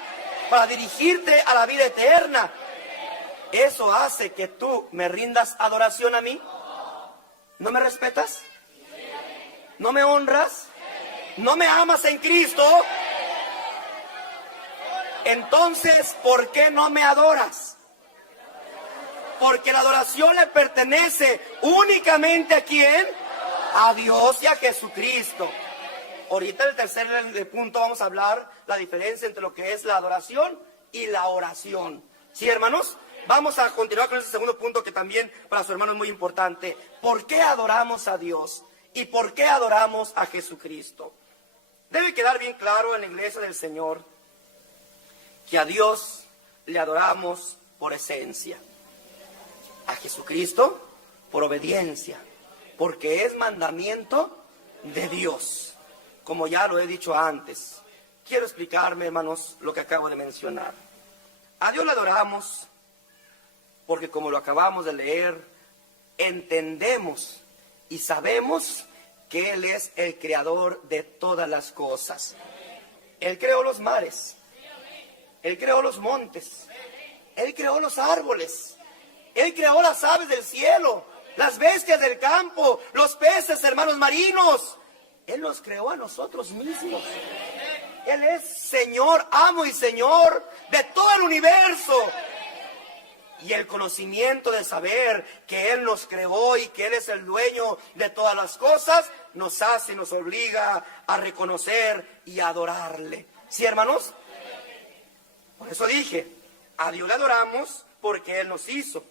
para dirigirte a la vida eterna. ¿Eso hace que tú me rindas adoración a mí? ¿No me respetas? ¿No me honras? ¿No me amas en Cristo? Entonces, ¿por qué no me adoras? Porque la adoración le pertenece únicamente ¿a quién? A Dios y a Jesucristo. Ahorita en el tercer punto vamos a hablar la diferencia entre lo que es la adoración y la oración. ¿Sí, hermanos? Vamos a continuar con ese segundo punto que también para su hermano es muy importante. ¿Por qué adoramos a Dios? ¿Y por qué adoramos a Jesucristo? Debe quedar bien claro en la iglesia del Señor que a Dios le adoramos por esencia. A Jesucristo por obediencia. Porque es mandamiento de Dios. Como ya lo he dicho antes. Quiero explicarme, hermanos, lo que acabo de mencionar. A Dios le adoramos porque, como lo acabamos de leer, entendemos y sabemos que Él es el creador de todas las cosas. Él creó los mares, Él creó los montes, Él creó los árboles, Él creó las aves del cielo, las bestias del campo, los peces, hermanos marinos. Él los creó a nosotros mismos. Él es Señor, amo y Señor de todo el universo. Y el conocimiento de saber que Él nos creó y que Él es el dueño de todas las cosas, nos hace y nos obliga a reconocer y a adorarle. ¿Sí, hermanos? Por eso dije, a Dios le adoramos porque Él nos hizo,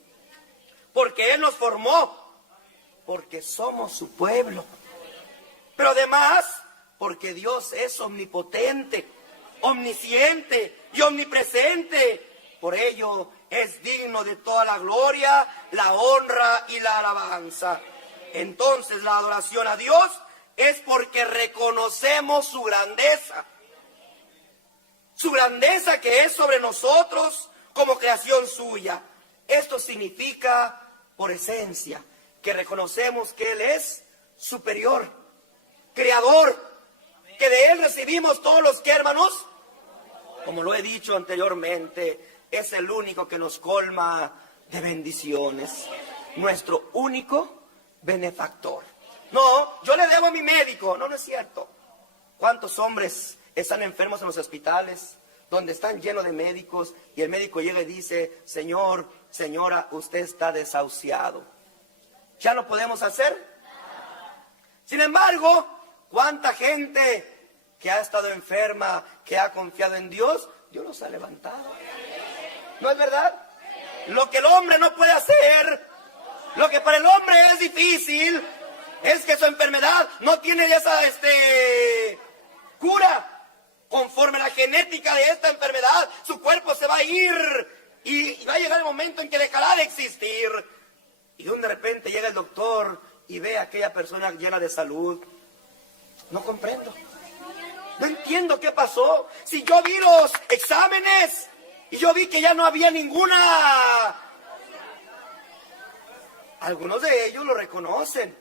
porque Él nos formó, porque somos su pueblo. Pero además, porque Dios es omnipotente, omnisciente y omnipresente. Por ello es digno de toda la gloria, la honra y la alabanza. Entonces la adoración a Dios es porque reconocemos su grandeza. Su grandeza que es sobre nosotros como creación suya. Esto significa, por esencia, que reconocemos que Él es superior, creador, que de Él recibimos todos los que, hermanos, como lo he dicho anteriormente, es el único que nos colma de bendiciones, nuestro único benefactor. No, yo le debo a mi médico. No, no es cierto. ¿Cuántos hombres están enfermos en los hospitales, donde están llenos de médicos, y el médico llega y dice, señor, señora, usted está desahuciado? ¿Ya lo podemos hacer? Sin embargo, ¿cuánta gente que ha estado enferma, que ha confiado en Dios, Dios los ha levantado? ¿No es verdad? Lo que el hombre no puede hacer, lo que para el hombre es difícil, es que su enfermedad no tiene esa cura. Conforme a la genética de esta enfermedad, su cuerpo se va a ir y va a llegar el momento en que dejará de existir. Y de repente llega el doctor y ve a aquella persona llena de salud. No comprendo. No entiendo qué pasó. Si yo vi los exámenes y yo vi que ya no había ninguna. Algunos de ellos lo reconocen.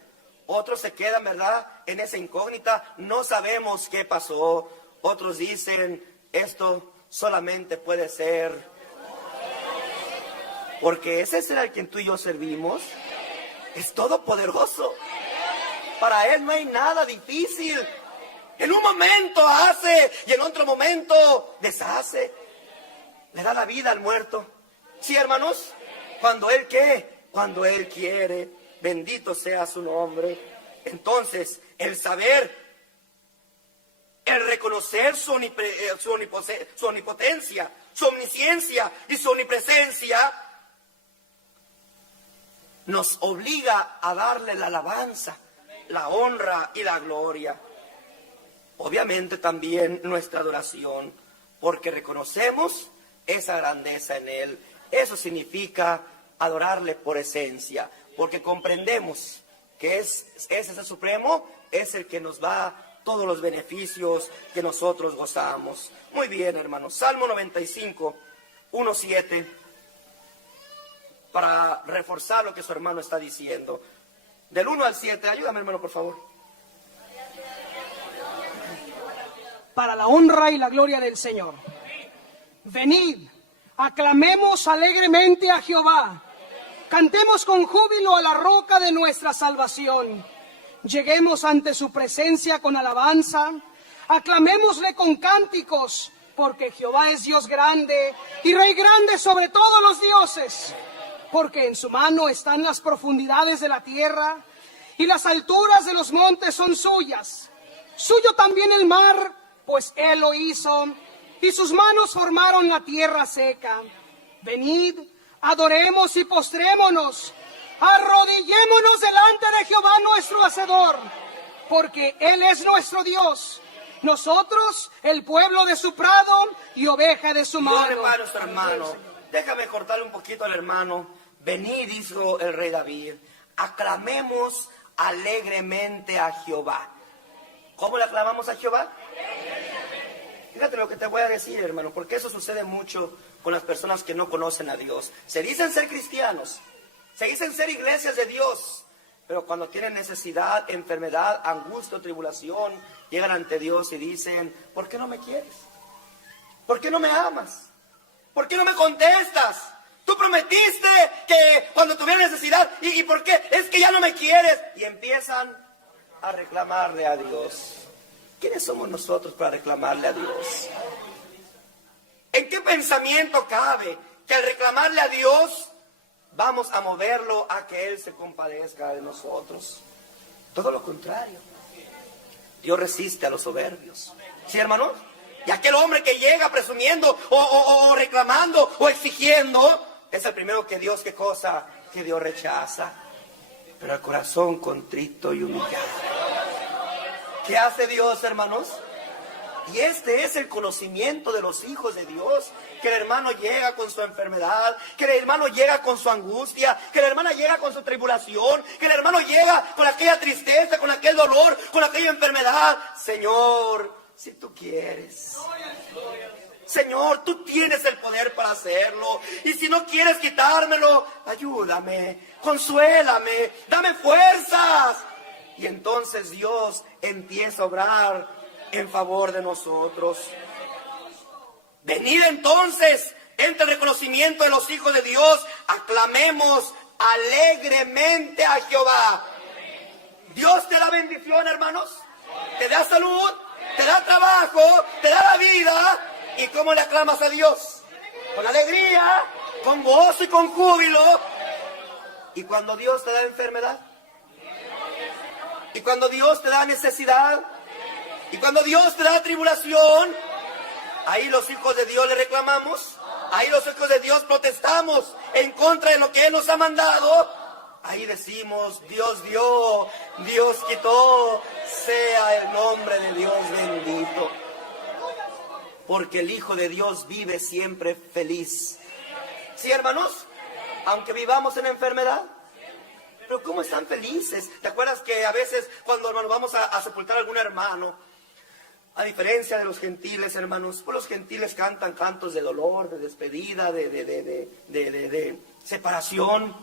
Otros se quedan, ¿verdad?, en esa incógnita. No sabemos qué pasó. Otros dicen, esto solamente puede ser porque ese será el quien tú y yo servimos. Es todopoderoso. Para Él no hay nada difícil. En un momento hace y en otro momento deshace. Le da la vida al muerto. ¿Sí, hermanos? Cuando Él ¿qué? Cuando Él quiere. Bendito sea su nombre. Entonces, el saber, el reconocer su omnipotencia, su omnisciencia y su omnipresencia, nos obliga a darle la alabanza, la honra y la gloria. Obviamente también nuestra adoración, porque reconocemos esa grandeza en Él. Eso significa adorarle por esencia, porque comprendemos que es ese supremo, es el que nos va todos los beneficios que nosotros gozamos. Muy bien, hermanos. Salmo 95, 1:7, para reforzar lo que su hermano está diciendo. Del 1 al 7, ayúdame, hermano, por favor. Para la honra y la gloria del Señor. Venid, aclamemos alegremente a Jehová. Cantemos con júbilo a la roca de nuestra salvación. Lleguemos ante su presencia con alabanza. Aclamémosle con cánticos, porque Jehová es Dios grande y Rey grande sobre todos los dioses. Porque en su mano están las profundidades de la tierra y las alturas de los montes son suyas. Suyo también el mar, pues él lo hizo, y sus manos formaron la tierra seca. Venid, adoremos y postrémonos, arrodillémonos delante de Jehová nuestro Hacedor, porque él es nuestro Dios, nosotros el pueblo de su prado y oveja de su No mano. reparo, hermano. Déjame cortarle un poquito al hermano. Venid, dijo el rey David, aclamemos alegremente a Jehová. ¿Cómo le aclamamos a Jehová? Fíjate lo que te voy a decir, hermano, porque eso sucede mucho con las personas que no conocen a Dios. Se dicen ser cristianos, se dicen ser iglesias de Dios, pero cuando tienen necesidad, enfermedad, angustia o tribulación, llegan ante Dios y dicen, ¿por qué no me quieres? ¿Por qué no me amas? ¿Por qué no me contestas? Tú prometiste que cuando tuviera necesidad, ¿y por qué? Es que ya no me quieres. Y empiezan a reclamarle a Dios. ¿Quiénes somos nosotros para reclamarle a Dios? ¿En qué pensamiento cabe que al reclamarle a Dios vamos a moverlo a que Él se compadezca de nosotros? Todo lo contrario. Dios resiste a los soberbios. ¿Sí, hermanos? Y aquel hombre que llega presumiendo o reclamando o exigiendo, es el primero que Dios, ¿qué cosa? Que Dios rechaza. Pero el corazón contrito y humillado. ¿Qué hace Dios, hermanos? Y este es el conocimiento de los hijos de Dios, que el hermano llega con su enfermedad, que el hermano llega con su angustia, que la hermana llega con su tribulación, que el hermano llega con aquella tristeza, con aquel dolor, con aquella enfermedad. Señor, si tú quieres. Señor, tú tienes el poder para hacerlo. Y si no quieres quitármelo, ayúdame, consuélame, dame fuerzas. Y entonces Dios empieza a obrar en favor de nosotros. Venid entonces, entre el reconocimiento de los hijos de Dios, aclamemos alegremente a Jehová. Dios te da bendición, hermanos, te da salud, te da trabajo, te da la vida. ¿Y cómo le aclamas a Dios? Con alegría, con gozo y con júbilo. ¿Y cuando Dios te da enfermedad? ¿Y cuando Dios te da necesidad? ¿Y cuando Dios te da tribulación? Ahí los hijos de Dios le reclamamos. Ahí los hijos de Dios protestamos en contra de lo que Él nos ha mandado. Ahí decimos, Dios dio, Dios quitó, sea el nombre de Dios bendito. Porque el Hijo de Dios vive siempre feliz. ¿Sí, hermanos? Aunque vivamos en enfermedad. Pero ¿cómo están felices? ¿Te acuerdas que a veces cuando, hermanos, vamos a sepultar a algún hermano, a diferencia de los gentiles, hermanos, pues los gentiles cantan cantos de dolor, de despedida, de separación.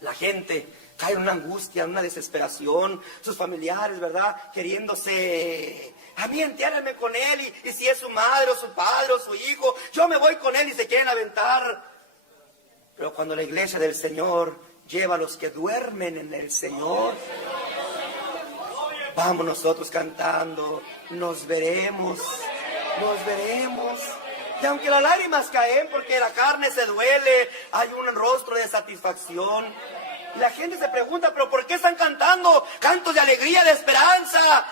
La gente cae en una angustia, en una desesperación. Sus familiares, ¿verdad? Queriéndose, a mí entiérrenme con él. Y si es su madre o su padre o su hijo, yo me voy con él, y se quieren aventar. Pero cuando la iglesia del Señor lleva a los que duermen en el Señor, vamos nosotros cantando, nos veremos. Y aunque las lágrimas caen porque la carne se duele, hay un rostro de satisfacción. Y la gente se pregunta, ¿pero por qué están cantando cantos de alegría, de esperanza?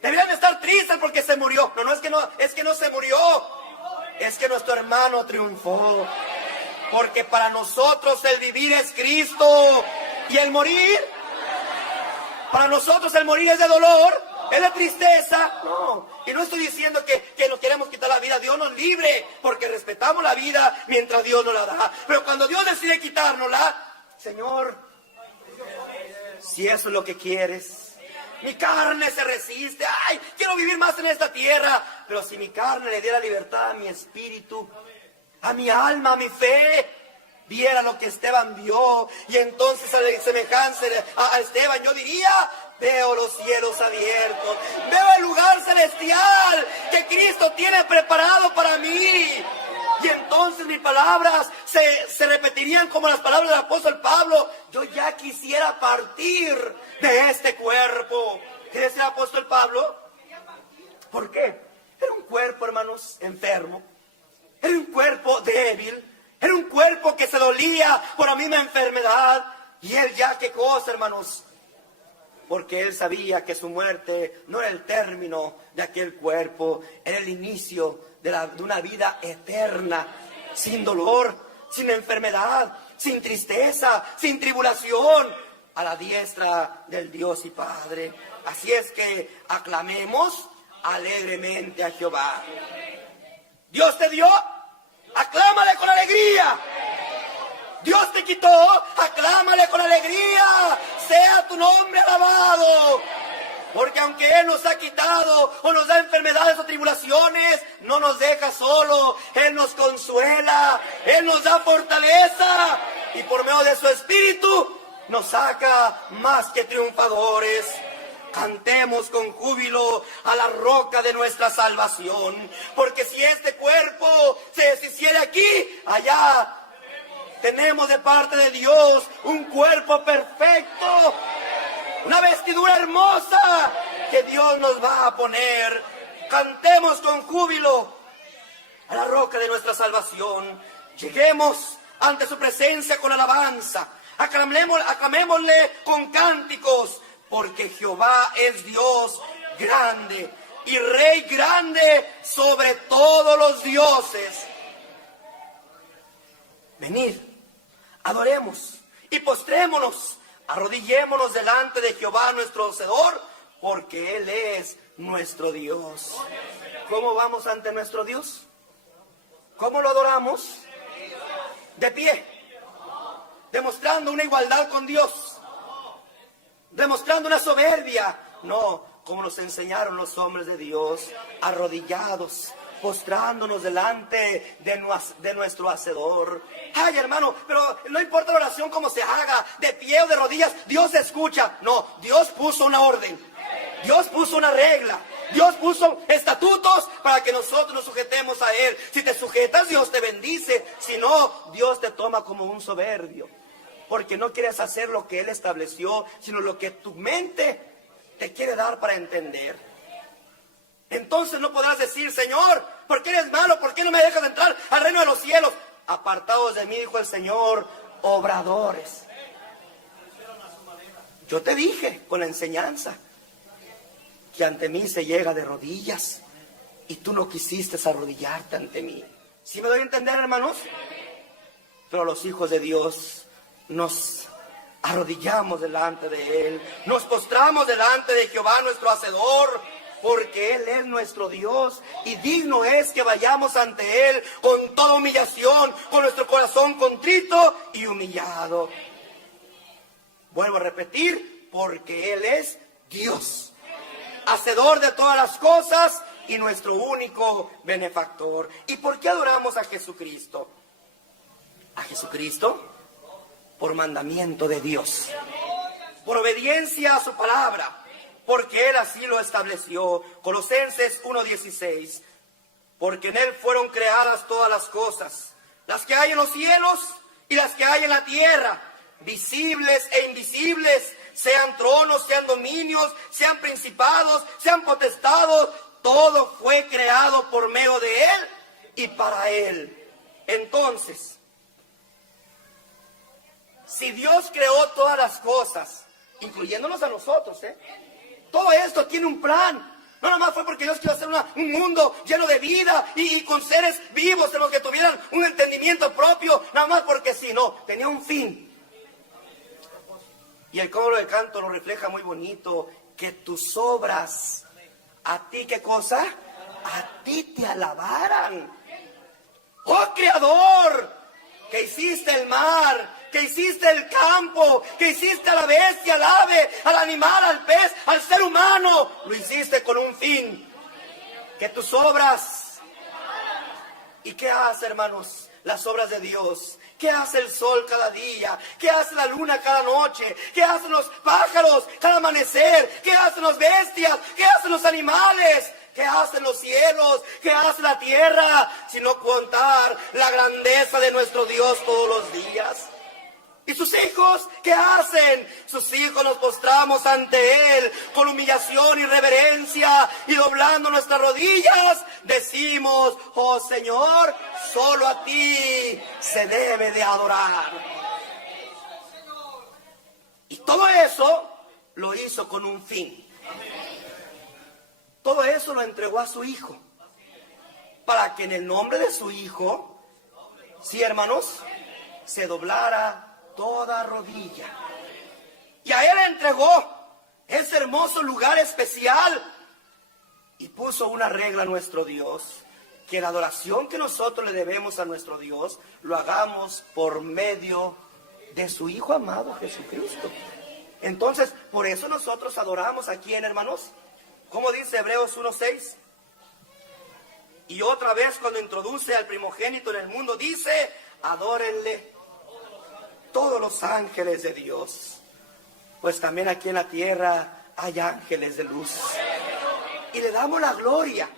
Deberían estar tristes porque se murió. No, es que no se murió. Es que nuestro hermano triunfó. Porque para nosotros el vivir es Cristo. Y el morir, para nosotros el morir es de dolor, es de tristeza. No, y no estoy diciendo que nos queremos quitar la vida. Dios nos libre, porque respetamos la vida mientras Dios nos la da. Pero cuando Dios decide quitárnosla, Señor, si eso es lo que quieres, Mi carne se resiste. Ay, quiero vivir más en esta tierra. Pero si mi carne le diera libertad a mi espíritu, a mi alma, a mi fe, viera lo que Esteban vio, y entonces a la semejanza a Esteban yo diría: veo los cielos abiertos, veo el lugar celestial que Cristo tiene preparado para mí. Y entonces mis palabras se repetirían como las palabras del apóstol Pablo: yo ya quisiera partir de este cuerpo. ¿Qué decía el apóstol Pablo? ¿Por qué? Era un cuerpo, hermanos, enfermo. Era un cuerpo débil. Era un cuerpo que se dolía por la misma enfermedad. Y él ya, ¿qué cosa, hermanos? Porque él sabía que su muerte no era el término de aquel cuerpo, era el inicio de una vida eterna, sin dolor, sin enfermedad, sin tristeza, sin tribulación, a la diestra del Dios y Padre. Así es que aclamemos alegremente a Jehová. Dios te dio, aclámale con alegría. Dios te quitó, aclámale con alegría. Sea tu nombre alabado. Porque aunque Él nos ha quitado o nos da enfermedades o tribulaciones, no nos deja solo. Él nos consuela, Él nos da fortaleza, y por medio de su Espíritu nos saca más que triunfadores. Cantemos con júbilo a la roca de nuestra salvación, porque si este cuerpo se deshiciera aquí, allá tenemos de parte de Dios un cuerpo perfecto, una vestidura hermosa que Dios nos va a poner. Cantemos con júbilo a la roca de nuestra salvación. Lleguemos ante su presencia con alabanza. Aclamémosle con cánticos, porque Jehová es Dios grande y Rey grande sobre todos los dioses. Venid, adoremos y postrémonos, arrodillémonos delante de Jehová nuestro Hacedor, porque Él es nuestro Dios. ¿Cómo vamos ante nuestro Dios? ¿Cómo lo adoramos? De pie, demostrando una igualdad con Dios, demostrando una soberbia. No, como nos enseñaron los hombres de Dios, arrodillados, postrándonos delante de nuestro Hacedor. Ay, hermano, pero no importa la oración cómo se haga, de pie o de rodillas, Dios escucha. No, Dios puso una orden, Dios puso una regla, Dios puso estatutos para que nosotros nos sujetemos a Él. Si te sujetas, Dios te bendice. Si no, Dios te toma como un soberbio, porque no quieres hacer lo que Él estableció, sino lo que tu mente te quiere dar para entender. Entonces no podrás decir: Señor, ¿por qué eres malo? ¿Por qué no me dejas entrar al reino de los cielos? Apartados de mí, dijo el Señor, obradores. Yo te dije con la enseñanza que ante mí se llega de rodillas, y tú no quisiste arrodillarte ante mí. ¿Sí me doy a entender, hermanos? Pero los hijos de Dios nos arrodillamos delante de Él, nos postramos delante de Jehová nuestro Hacedor, porque Él es nuestro Dios, y digno es que vayamos ante Él con toda humillación, con nuestro corazón contrito y humillado. Vuelvo a repetir: porque Él es Dios, Hacedor de todas las cosas y nuestro único benefactor. ¿Y por qué adoramos a Jesucristo? A Jesucristo por mandamiento de Dios, por obediencia a su palabra, porque Él así lo estableció. Colosenses 1:16. Porque en Él fueron creadas todas las cosas, las que hay en los cielos y las que hay en la tierra, visibles e invisibles, sean tronos, sean dominios, sean principados, sean potestados. Todo fue creado por medio de Él y para Él. Entonces, si Dios creó todas las cosas, incluyéndonos a nosotros, todo esto tiene un plan. No nomás fue porque Dios quiso hacer un mundo lleno de vida y con seres vivos en los que tuvieran un entendimiento propio, nada más porque sí, no, tenía un fin. Y el coro de canto lo refleja muy bonito: que tus obras, ¿a ti qué cosa? A ti te alabaran. Oh Creador, que hiciste el mar, que hiciste el campo, que hiciste a la bestia, al ave, al animal, al pez, al ser humano. Lo hiciste con un fin. Que tus obras. ¿Y qué hace, hermanos? Las obras de Dios. ¿Qué hace el sol cada día? ¿Qué hace la luna cada noche? ¿Qué hacen los pájaros cada amanecer? ¿Qué hacen las bestias? ¿Qué hacen los animales? ¿Qué hacen los cielos? ¿Qué hace la tierra? Sino contar la grandeza de nuestro Dios todos los días. ¿Y sus hijos qué hacen? Sus hijos nos postramos ante Él con humillación y reverencia, y doblando nuestras rodillas decimos: oh Señor, solo a ti se debe de adorar. Y todo eso lo hizo con un fin. Todo eso lo entregó a su Hijo, para que en el nombre de su Hijo, sí, hermanos, se doblara toda rodilla. Y a Él entregó ese hermoso lugar especial, y puso una regla a nuestro Dios: que la adoración que nosotros le debemos a nuestro Dios lo hagamos por medio de su Hijo amado Jesucristo. Entonces, por eso nosotros adoramos a quién, hermanos. ¿Cómo dice Hebreos 1:6? Y otra vez, cuando introduce al primogénito en el mundo, dice: adórenle todos los ángeles de Dios. Pues también aquí en la tierra hay ángeles de luz. Y le damos la gloria,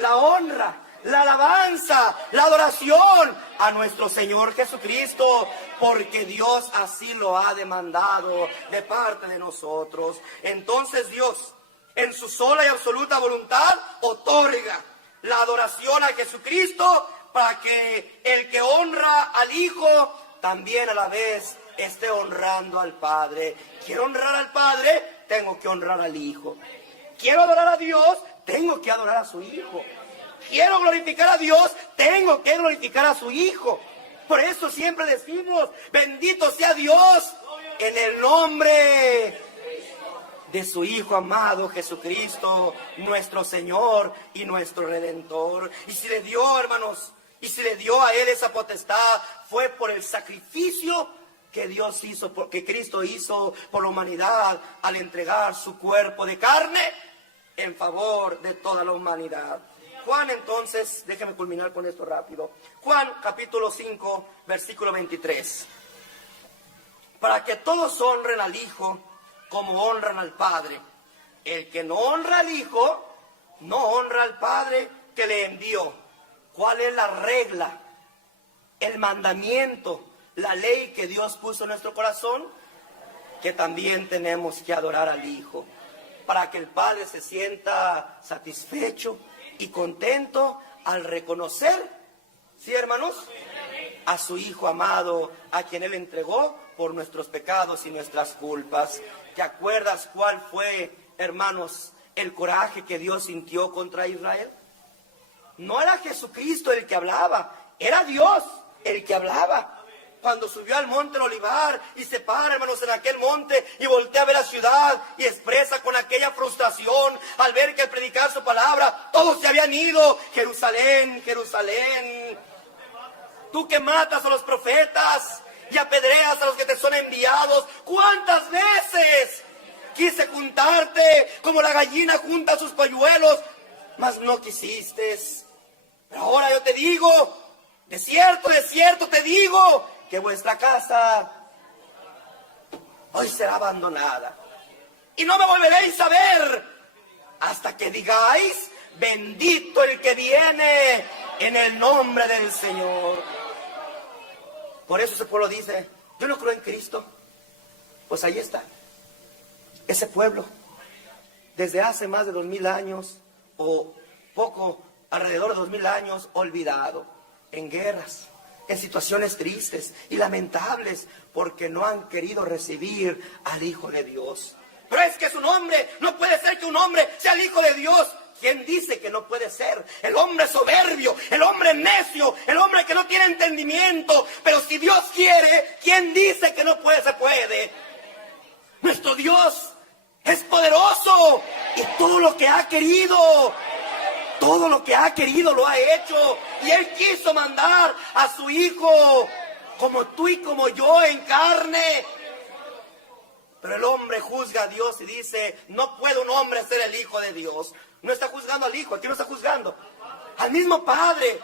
la honra, la alabanza, la adoración a nuestro Señor Jesucristo, porque Dios así lo ha demandado de parte de nosotros. Entonces Dios, en su sola y absoluta voluntad, otorga la adoración a Jesucristo, para que el que honra al Hijo también a la vez esté honrando al Padre. Quiero honrar al Padre, tengo que honrar al Hijo. Quiero adorar a Dios, tengo que adorar a su Hijo. Quiero glorificar a Dios, tengo que glorificar a su Hijo. Por eso siempre decimos: bendito sea Dios en el nombre de su Hijo amado Jesucristo, nuestro Señor y nuestro Redentor. Y si le dio, hermanos, y si le dio a Él esa potestad, fue por el sacrificio que Dios hizo, que Cristo hizo por la humanidad, al entregar su cuerpo de carne en favor de toda la humanidad. Juan, entonces, déjeme culminar con esto rápido. Juan capítulo 5, versículo 23. Para que todos honren al Hijo como honran al Padre. El que no honra al Hijo, no honra al Padre que le envió. ¿Cuál es la regla, el mandamiento, la ley que Dios puso en nuestro corazón? Que también tenemos que adorar al Hijo, para que el Padre se sienta satisfecho y contento al reconocer, ¿sí, hermanos?, a su Hijo amado, a quien Él entregó por nuestros pecados y nuestras culpas. ¿Te acuerdas cuál fue, hermanos, el coraje que Dios sintió contra Israel? No era Jesucristo el que hablaba, era Dios el que hablaba. Cuando subió al monte del Olivar y se para, hermanos, en aquel monte y voltea a ver la ciudad y expresa con aquella frustración al ver que al predicar su palabra todos se habían ido. Jerusalén, Jerusalén, tú que matas a los profetas y apedreas a los que te son enviados, ¿cuántas veces quise juntarte como la gallina junta sus polluelos, mas no quisiste? Pero ahora yo te digo, de cierto te digo, que vuestra casa hoy será abandonada. Y no me volveréis a ver hasta que digáis: bendito el que viene en el nombre del Señor. Por eso ese pueblo dice: yo no creo en Cristo. Pues ahí está, ese pueblo, desde hace más de 2000 años, o poco alrededor de 2000 años, olvidado, en guerras, en situaciones tristes y lamentables, porque no han querido recibir al Hijo de Dios. Pero es que es un hombre, no puede ser que un hombre sea el Hijo de Dios. ¿Quién dice que no puede ser? El hombre soberbio, el hombre necio, el hombre que no tiene entendimiento. Pero si Dios quiere, ¿quién dice que no puede? Se puede. Nuestro Dios es poderoso, y todo lo que ha querido lo ha hecho. Y Él quiso mandar a su Hijo como tú y como yo en carne. Pero el hombre juzga a Dios y dice, no puede un hombre ser el hijo de Dios. No está juzgando al hijo, ¿a quién lo está juzgando? Al mismo Padre.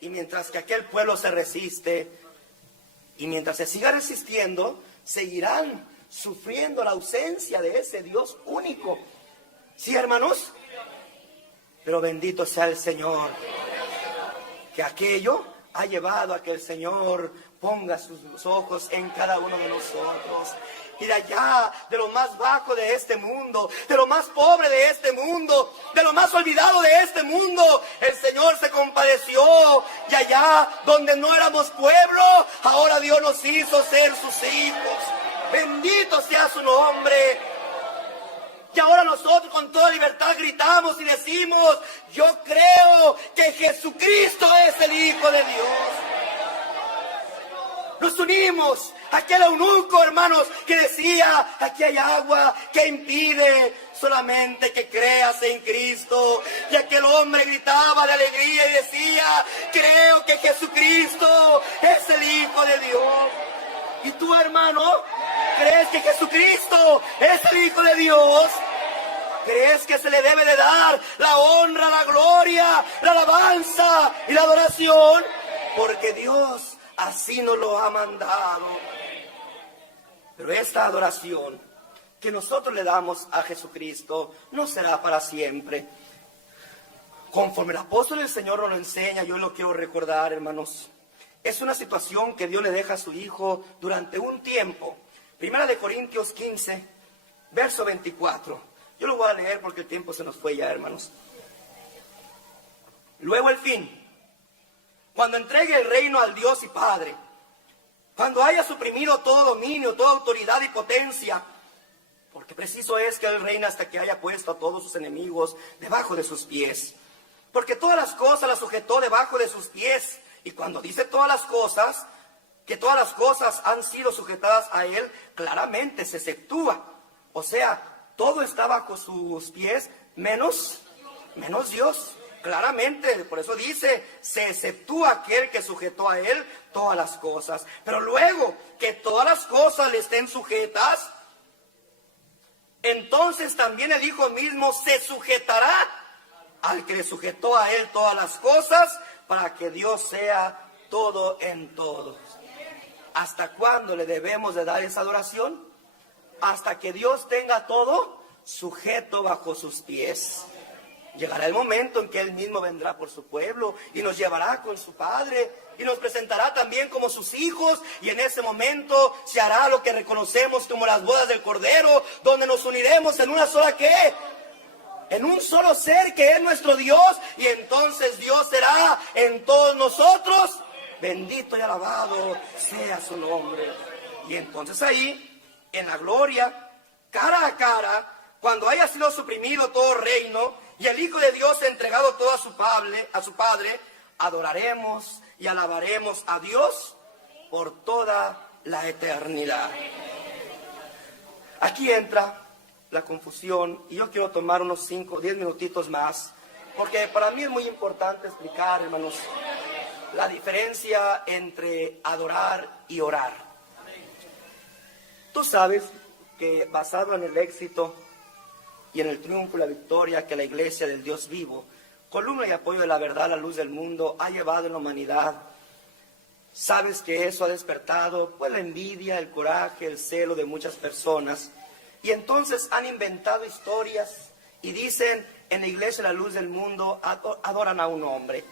Y mientras que aquel pueblo se resiste, y mientras se siga resistiendo, seguirán sufriendo la ausencia de ese Dios único. ¿Sí, hermanos? Pero bendito sea el Señor, que aquello ha llevado a que el Señor ponga sus ojos en cada uno de nosotros. Y de allá, de lo más bajo de este mundo, de lo más pobre de este mundo, de lo más olvidado de este mundo, el Señor se compadeció. Y allá donde no éramos pueblo, ahora Dios nos hizo ser sus hijos. Bendito sea su nombre. Y ahora nosotros con toda libertad gritamos y decimos, yo creo que Jesucristo es el Hijo de Dios. Nos unimos a aquel eunuco, hermanos, que decía, aquí hay agua que impide solamente que creas en Cristo. Y aquel hombre gritaba de alegría y decía, creo que Jesucristo es el Hijo de Dios. ¿Y tú, hermano, crees que Jesucristo es el Hijo de Dios? ¿Crees que se le debe de dar la honra, la gloria, la alabanza y la adoración? Porque Dios así nos lo ha mandado. Pero esta adoración que nosotros le damos a Jesucristo no será para siempre. Conforme el apóstol del Señor nos lo enseña, yo lo quiero recordar, hermanos. Es una situación que Dios le deja a su Hijo durante un tiempo. Primera de Corintios 15, verso 24. Yo lo voy a leer porque el tiempo se nos fue ya, hermanos. Luego el fin. Cuando entregue el reino al Dios y Padre, cuando haya suprimido todo dominio, toda autoridad y potencia, porque preciso es que Él reina hasta que haya puesto a todos sus enemigos debajo de sus pies. Porque todas las cosas las sujetó debajo de sus pies. Y cuando dice todas las cosas, que todas las cosas han sido sujetadas a Él, claramente se exceptúa. O sea, todo está bajo sus pies, menos Dios. Claramente, por eso dice, se exceptúa aquel que sujetó a Él todas las cosas. Pero luego que todas las cosas le estén sujetas, entonces también el Hijo mismo se sujetará al que le sujetó a Él todas las cosas, para que Dios sea todo en todos. ¿Hasta cuándo le debemos de dar esa adoración? Hasta que Dios tenga todo sujeto bajo sus pies. Llegará el momento en que Él mismo vendrá por su pueblo y nos llevará con su Padre y nos presentará también como sus hijos, y en ese momento se hará lo que reconocemos como las bodas del Cordero, donde nos uniremos en una sola ¿qué? En un solo ser que es nuestro Dios, y entonces Dios será en todos nosotros. Bendito y alabado sea su nombre. Y entonces ahí, en la gloria, cara a cara, cuando haya sido suprimido todo reino y el Hijo de Dios entregado todo a su Padre, adoraremos y alabaremos a Dios por toda la eternidad. Aquí entra la confusión y yo quiero tomar unos 5 o 10 minutitos más, porque para mí es muy importante explicar, hermanos, la diferencia entre adorar y orar. Tú sabes que basado en el éxito y en el triunfo y la victoria que la Iglesia del Dios vivo, columna y apoyo de la verdad, la luz del mundo, ha llevado en la humanidad, sabes que eso ha despertado pues la envidia, el coraje, el celo de muchas personas, y entonces han inventado historias y dicen en la Iglesia la luz del mundo adoran a un hombre.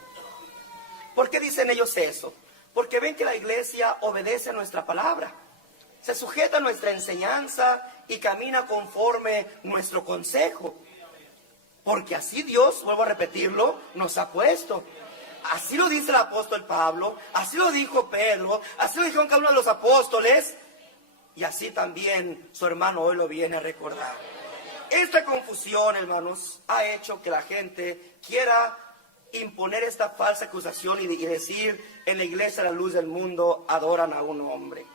¿Por qué dicen ellos eso? Porque ven que la Iglesia obedece a nuestra palabra, se sujeta a nuestra enseñanza y camina conforme nuestro consejo. Porque así Dios, vuelvo a repetirlo, nos ha puesto. Así lo dice el apóstol Pablo, así lo dijo Pedro, así lo dijeron cada uno de los apóstoles, y así también su hermano hoy lo viene a recordar. Esta confusión, hermanos, ha hecho que la gente quiera imponer esta falsa acusación y decir en la Iglesia la luz del mundo adoran a un hombre.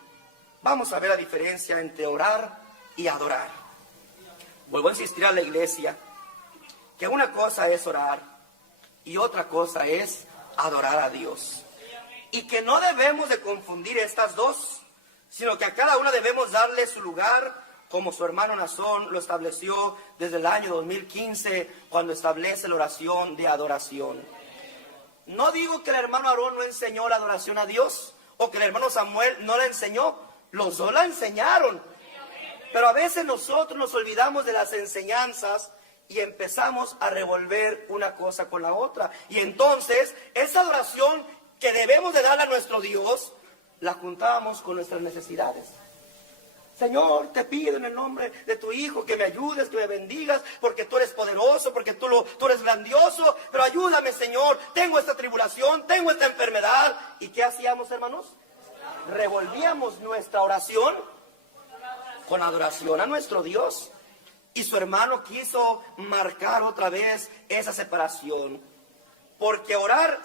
Vamos a ver la diferencia entre orar y adorar. Vuelvo a insistir a la Iglesia que una cosa es orar y otra cosa es adorar a Dios. y que no debemos de confundir estas dos, sino que a cada una debemos darle su lugar, como su hermano Nazón lo estableció desde el año 2015, cuando establece la oración de adoración. No digo que el hermano Aarón no enseñó la adoración a Dios, o que el hermano Samuel no la enseñó. Los dos la enseñaron. Pero a veces nosotros nos olvidamos de las enseñanzas y empezamos a revolver una cosa con la otra. Y entonces, esa adoración que debemos de darle a nuestro Dios, la juntamos con nuestras necesidades. Señor, te pido en el nombre de tu Hijo que me ayudes, que me bendigas, porque tú eres poderoso, porque tú eres grandioso, pero ayúdame, Señor, tengo esta tribulación, tengo esta enfermedad. ¿Y qué hacíamos, hermanos? Revolvíamos nuestra oración con adoración a nuestro Dios. Y su hermano quiso marcar otra vez esa separación, porque orar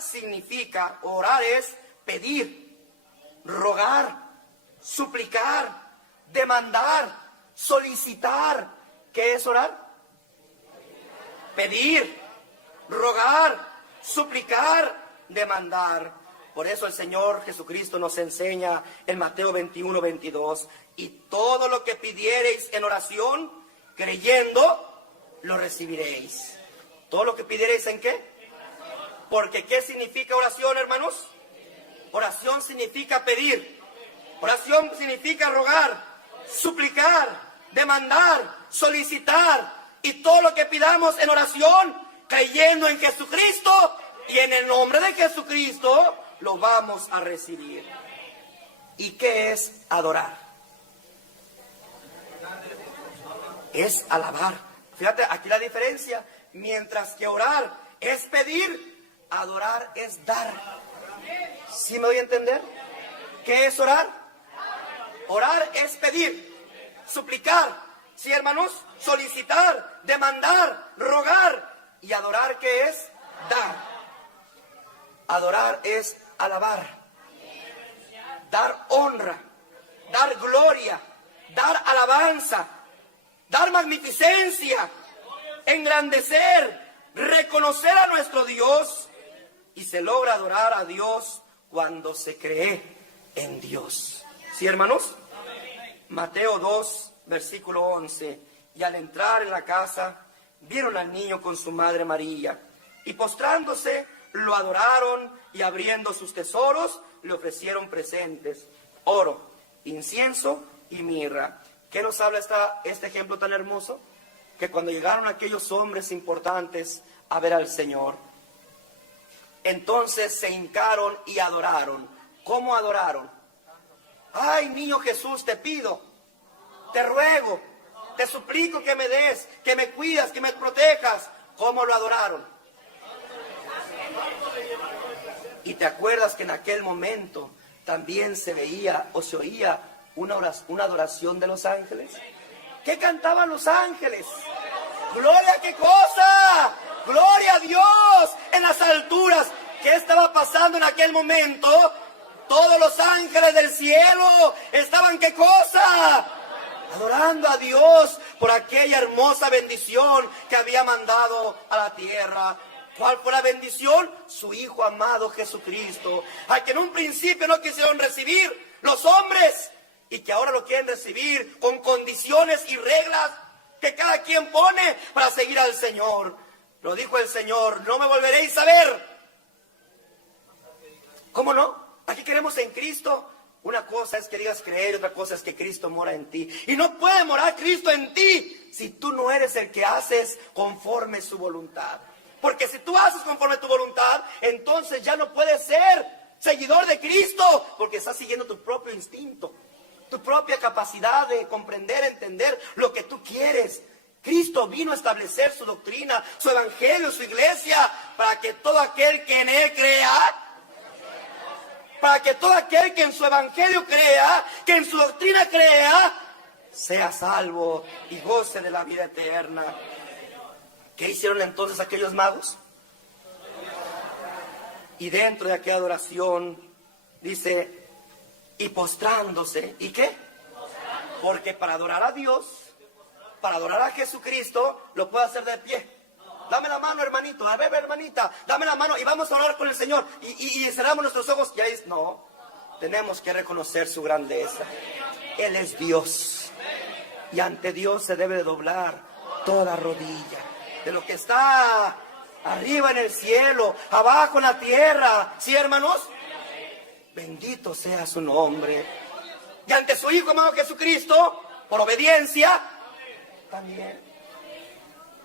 es pedir, rogar, suplicar, demandar, solicitar. ¿Qué es orar? Pedir, rogar, suplicar, demandar. Por eso el Señor Jesucristo nos enseña en Mateo 21:22, y todo lo que pidiereis en oración, creyendo, lo recibiréis. ¿Todo lo que pidiereis en qué? Porque ¿qué significa oración, hermanos? Oración significa pedir. Oración significa rogar, suplicar, demandar, solicitar. Y todo lo que pidamos en oración, creyendo en Jesucristo y en el nombre de Jesucristo, lo vamos a recibir. ¿Y qué es adorar? Es alabar. Fíjate, aquí la diferencia. Mientras que orar es pedir, adorar es dar. ¿Sí me doy a entender? ¿Qué es orar? Orar es pedir, suplicar, ¿sí, hermanos? Solicitar, demandar, rogar. ¿Y adorar qué es? Dar. Adorar es alabar, dar honra, dar gloria, dar alabanza, dar magnificencia, engrandecer, reconocer a nuestro Dios. Y se logra adorar a Dios cuando se cree en Dios. ¿Sí, hermanos? Mateo 2, versículo 11. Y al entrar en la casa, vieron al niño con su madre María, y postrándose, lo adoraron, y abriendo sus tesoros, le ofrecieron presentes: oro, incienso y mirra. ¿Qué nos habla este ejemplo tan hermoso? Que cuando llegaron aquellos hombres importantes a ver al Señor, entonces se hincaron y adoraron. ¿Cómo adoraron? Ay, niño Jesús, te pido, te ruego, te suplico que me des, que me cuidas, que me protejas. ¿Cómo lo adoraron? Y te acuerdas que en aquel momento también se veía o se oía una adoración de los ángeles. ¿Qué cantaban los ángeles? ¡Gloria, qué cosa! ¡Gloria a Dios en las alturas! ¿Qué estaba pasando en aquel momento? Todos los ángeles del cielo estaban, ¿qué cosa? Adorando a Dios por aquella hermosa bendición que había mandado a la tierra. ¿Cuál fue la bendición? Su Hijo amado Jesucristo, al que en un principio no quisieron recibir los hombres, y que ahora lo quieren recibir con condiciones y reglas que cada quien pone para seguir al Señor. Lo dijo el Señor: no me volveréis a ver. ¿Cómo no? Aquí queremos en Cristo. Una cosa es que digas creer, y otra cosa es que Cristo mora en ti. Y no puede morar Cristo en ti si tú no eres el que haces conforme su voluntad. Porque si tú haces conforme tu voluntad, entonces ya no puedes ser seguidor de Cristo, porque estás siguiendo tu propio instinto, tu propia capacidad de comprender, entender lo que tú quieres. Cristo vino a establecer su doctrina, su evangelio, su iglesia, para que todo aquel que en él crea, para que todo aquel que en su evangelio crea, que en su doctrina crea, sea salvo y goce de la vida eterna. ¿Qué hicieron entonces aquellos magos? Y dentro de aquella adoración dice: y postrándose. ¿Y qué? Porque para adorar a Dios, para adorar a Jesucristo, lo puede hacer de pie. Dame la mano, hermanito. A ver, hermanita, dame la mano y vamos a orar con el Señor. Y cerramos nuestros ojos. Y ahí no. Tenemos que reconocer su grandeza. Él es Dios. Y ante Dios se debe de doblar toda rodilla. De lo que está arriba en el cielo, abajo en la tierra. ¿Sí, hermanos? Bendito sea su nombre. Y ante su Hijo amado Jesucristo, por obediencia, también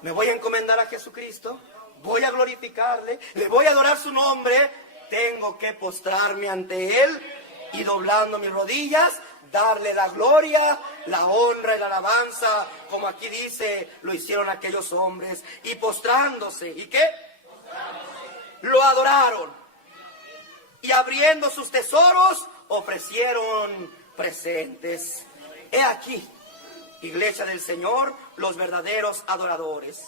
me voy a encomendar a Jesucristo, voy a glorificarle, le voy a adorar su nombre. Tengo que postrarme ante Él y doblando mis rodillas, darle la gloria, la honra y la alabanza, como aquí dice, lo hicieron aquellos hombres, y postrándose, ¿y qué? Lo adoraron, y abriendo sus tesoros, ofrecieron presentes. He aquí, Iglesia del Señor, los verdaderos adoradores.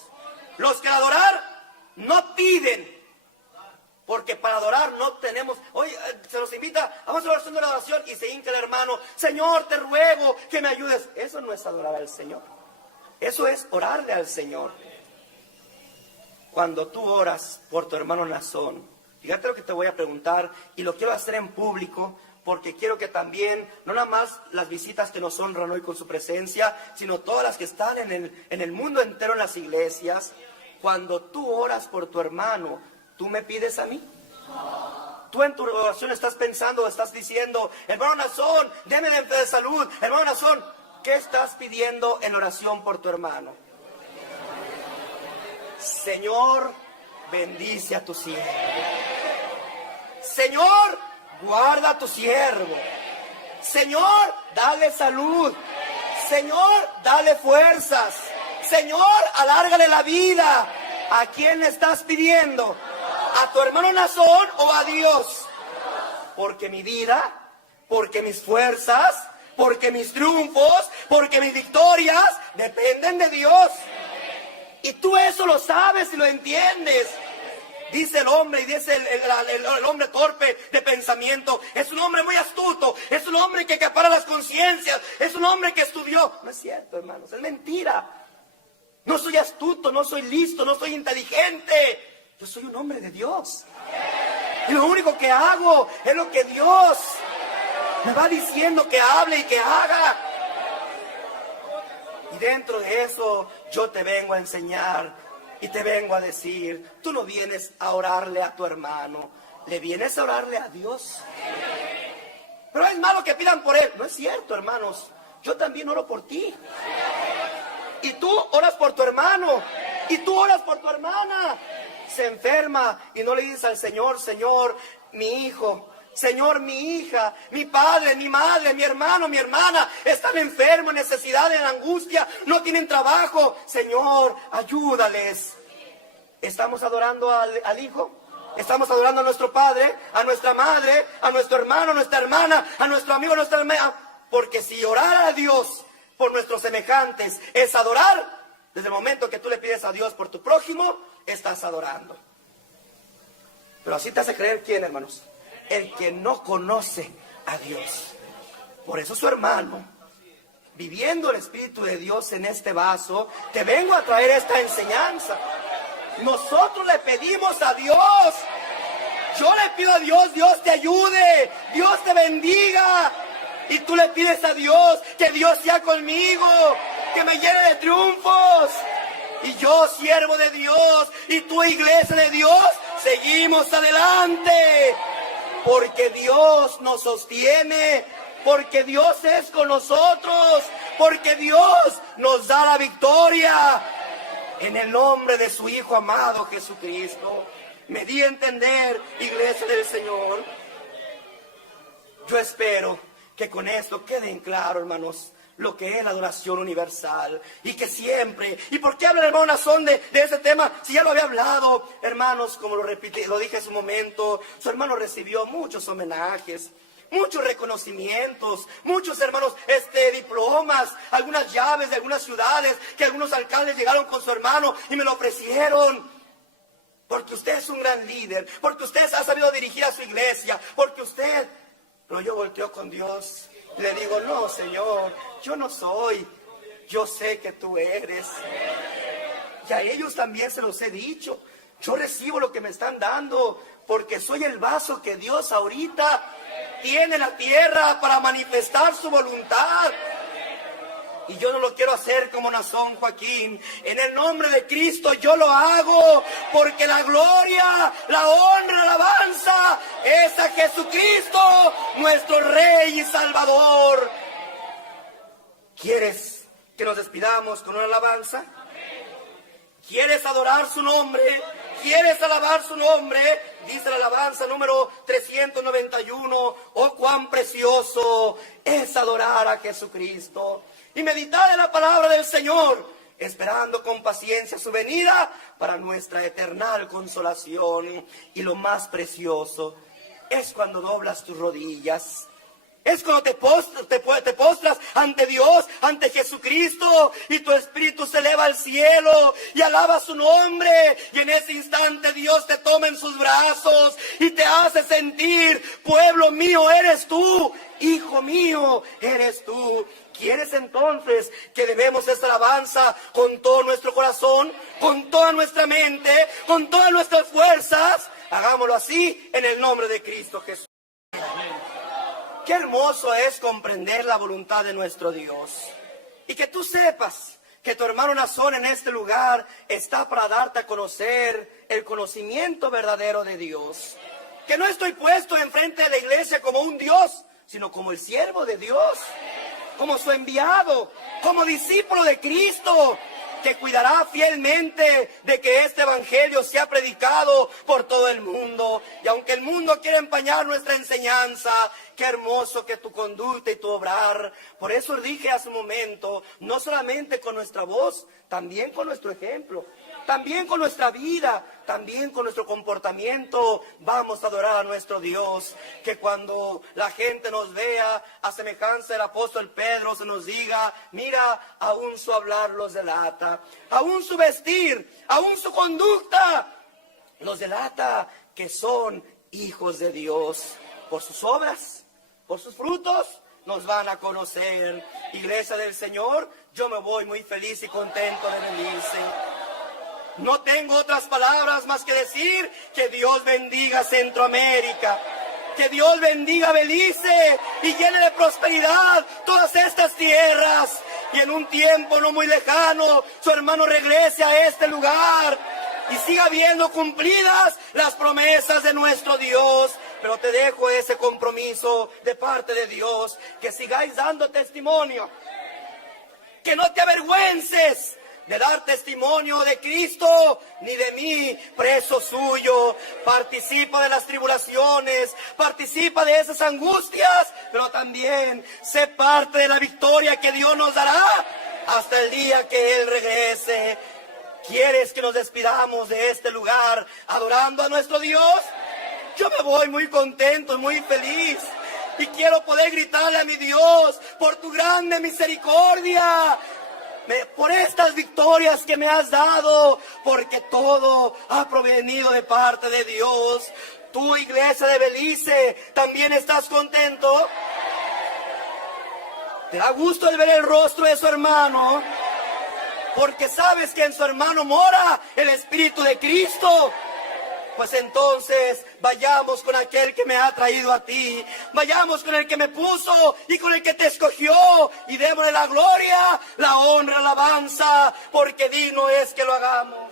Los que al adorar no piden, porque para adorar no tenemos. Hoy se nos invita, vamos a la oración de la adoración y se hinca el hermano, Señor, te ruego que me ayudes. Eso no es adorar al Señor, eso es orarle al Señor. Cuando tú oras por tu hermano Nazón, fíjate lo que te voy a preguntar, y lo quiero hacer en público, porque quiero que también, no nada más las visitas que nos honran hoy con su presencia, sino todas las que están en el mundo entero en las iglesias. Cuando tú oras por tu hermano, ¿tú me pides a mí? Tú en tu oración estás pensando, estás diciendo, hermano Nazón, deme de salud. Hermano Nazón, ¿qué estás pidiendo en oración por tu hermano? Señor, bendice a tu siervo. Señor, guarda a tu siervo. Señor, dale salud. Señor, dale fuerzas. Señor, alárgale la vida. ¿A quién le estás pidiendo? ¿A tu hermano Nazón o a Dios? Porque mi vida, porque mis fuerzas, porque mis triunfos, porque mis victorias dependen de Dios. Y tú eso lo sabes y lo entiendes. Dice el hombre, y dice el hombre torpe de pensamiento, es un hombre muy astuto, es un hombre que acapara las conciencias, es un hombre que estudió. No es cierto, hermanos, es mentira. No soy astuto, no soy listo, no soy inteligente. Yo soy un hombre de Dios. Y lo único que hago es lo que Dios me va diciendo que hable y que haga. Y dentro de eso yo te vengo a enseñar y te vengo a decir, tú no vienes a orarle a tu hermano, le vienes a orarle a Dios. Pero es malo que pidan por él. No es cierto, hermanos. Yo también oro por ti. Y tú oras por tu hermano. Y tú oras por tu hermana. Se enferma y no le dices al Señor, Señor, mi hijo, Señor, mi hija, mi padre, mi madre, mi hermano, mi hermana, están enfermos, en necesidad, en angustia, no tienen trabajo. Señor, ayúdales. ¿Estamos adorando al hijo? ¿Estamos adorando a nuestro padre, a nuestra madre, a nuestro hermano, a nuestra hermana, a nuestro amigo, a nuestra hermana? Porque si orar a Dios por nuestros semejantes es adorar, desde el momento que tú le pides a Dios por tu prójimo, estás adorando. Pero así te hace creer ¿quién, hermanos? El que no conoce a Dios. Por eso su hermano, viviendo el Espíritu de Dios en este vaso, te vengo a traer esta enseñanza. Nosotros le pedimos a Dios. Yo le pido a Dios, Dios te ayude, Dios te bendiga. Y tú le pides a Dios que Dios sea conmigo, que me llene de triunfos. Y yo, siervo de Dios, y tú, iglesia de Dios, seguimos adelante. Porque Dios nos sostiene, porque Dios es con nosotros, porque Dios nos da la victoria. En el nombre de su Hijo amado Jesucristo, me di a entender, iglesia del Señor. Yo espero que con esto quede en claro, hermanos, lo que es la adoración universal. Y que siempre, ¿y por qué habla el hermano Nazón de ese tema? Si ya lo había hablado, hermanos, como lo dije en su momento, su hermano recibió muchos homenajes, muchos reconocimientos, muchos hermanos, diplomas, algunas llaves de algunas ciudades, que algunos alcaldes llegaron con su hermano y me lo ofrecieron. Porque usted es un gran líder, porque usted ha sabido dirigir a su iglesia, porque usted... Pero yo volteo con Dios y le digo, no, Señor, yo no soy, yo sé que tú eres. Y a ellos también se los he dicho. Yo recibo lo que me están dando, porque soy el vaso que Dios ahorita tiene en la tierra para manifestar su voluntad. Y yo no lo quiero hacer como Nazón Joaquín. En el nombre de Cristo yo lo hago, porque la gloria, la honra, la alabanza es a Jesucristo, nuestro Rey y Salvador. ¿Quieres que nos despidamos con una alabanza? ¿Quieres adorar su nombre? ¿Quieres alabar su nombre? Dice la alabanza número 391. Oh, cuán precioso es adorar a Jesucristo y meditar en la palabra del Señor, esperando con paciencia su venida para nuestra eternal consolación. Y lo más precioso es cuando doblas tus rodillas. Es cuando te postras ante Dios, ante Jesucristo, y tu espíritu se eleva al cielo y alaba su nombre. Y en ese instante Dios te toma en sus brazos y te hace sentir: pueblo mío eres tú, hijo mío eres tú. ¿Quieres entonces que debemos esta alabanza con todo nuestro corazón, con toda nuestra mente, con todas nuestras fuerzas? Hagámoslo así en el nombre de Cristo Jesús. Qué hermoso es comprender la voluntad de nuestro Dios. Y que tú sepas que tu hermano Nazón en este lugar está para darte a conocer el conocimiento verdadero de Dios. Que no estoy puesto enfrente de la iglesia como un Dios, sino como el siervo de Dios, como su enviado, como discípulo de Cristo, que cuidará fielmente de que este evangelio sea predicado por todo el mundo. Y aunque el mundo quiera empañar nuestra enseñanza, qué hermoso que tu conducta y tu obrar. Por eso dije hace un momento, no solamente con nuestra voz, también con nuestro ejemplo, también con nuestra vida, también con nuestro comportamiento, vamos a adorar a nuestro Dios. Que cuando la gente nos vea, a semejanza del apóstol Pedro, se nos diga: mira, aún su hablar los delata, aún su vestir, aún su conducta los delata que son hijos de Dios. Por sus obras, por sus frutos, nos van a conocer. Iglesia del Señor, yo me voy muy feliz y contento de venirse. No tengo otras palabras más que decir: que Dios bendiga Centroamérica, que Dios bendiga Belice y llene de prosperidad todas estas tierras. Y en un tiempo no muy lejano, su hermano regrese a este lugar y siga viendo cumplidas las promesas de nuestro Dios. Pero te dejo ese compromiso de parte de Dios, que sigáis dando testimonio, que no te avergüences de dar testimonio de Cristo, ni de mí, preso suyo. Participa de las tribulaciones, participa de esas angustias, pero también sé parte de la victoria que Dios nos dará hasta el día que Él regrese. ¿Quieres que nos despidamos de este lugar adorando a nuestro Dios? Yo me voy muy contento, muy feliz. Y quiero poder gritarle a mi Dios: por tu grande misericordia, por estas victorias que me has dado, porque todo ha provenido de parte de Dios. Tú, iglesia de Belice, ¿también estás contento? ¿Te da gusto el ver el rostro de su hermano? Porque sabes que en su hermano mora el Espíritu de Cristo. Pues entonces vayamos con aquel que me ha traído a ti, vayamos con el que me puso y con el que te escogió, y démosle la gloria, la honra, la alabanza, porque digno es que lo hagamos.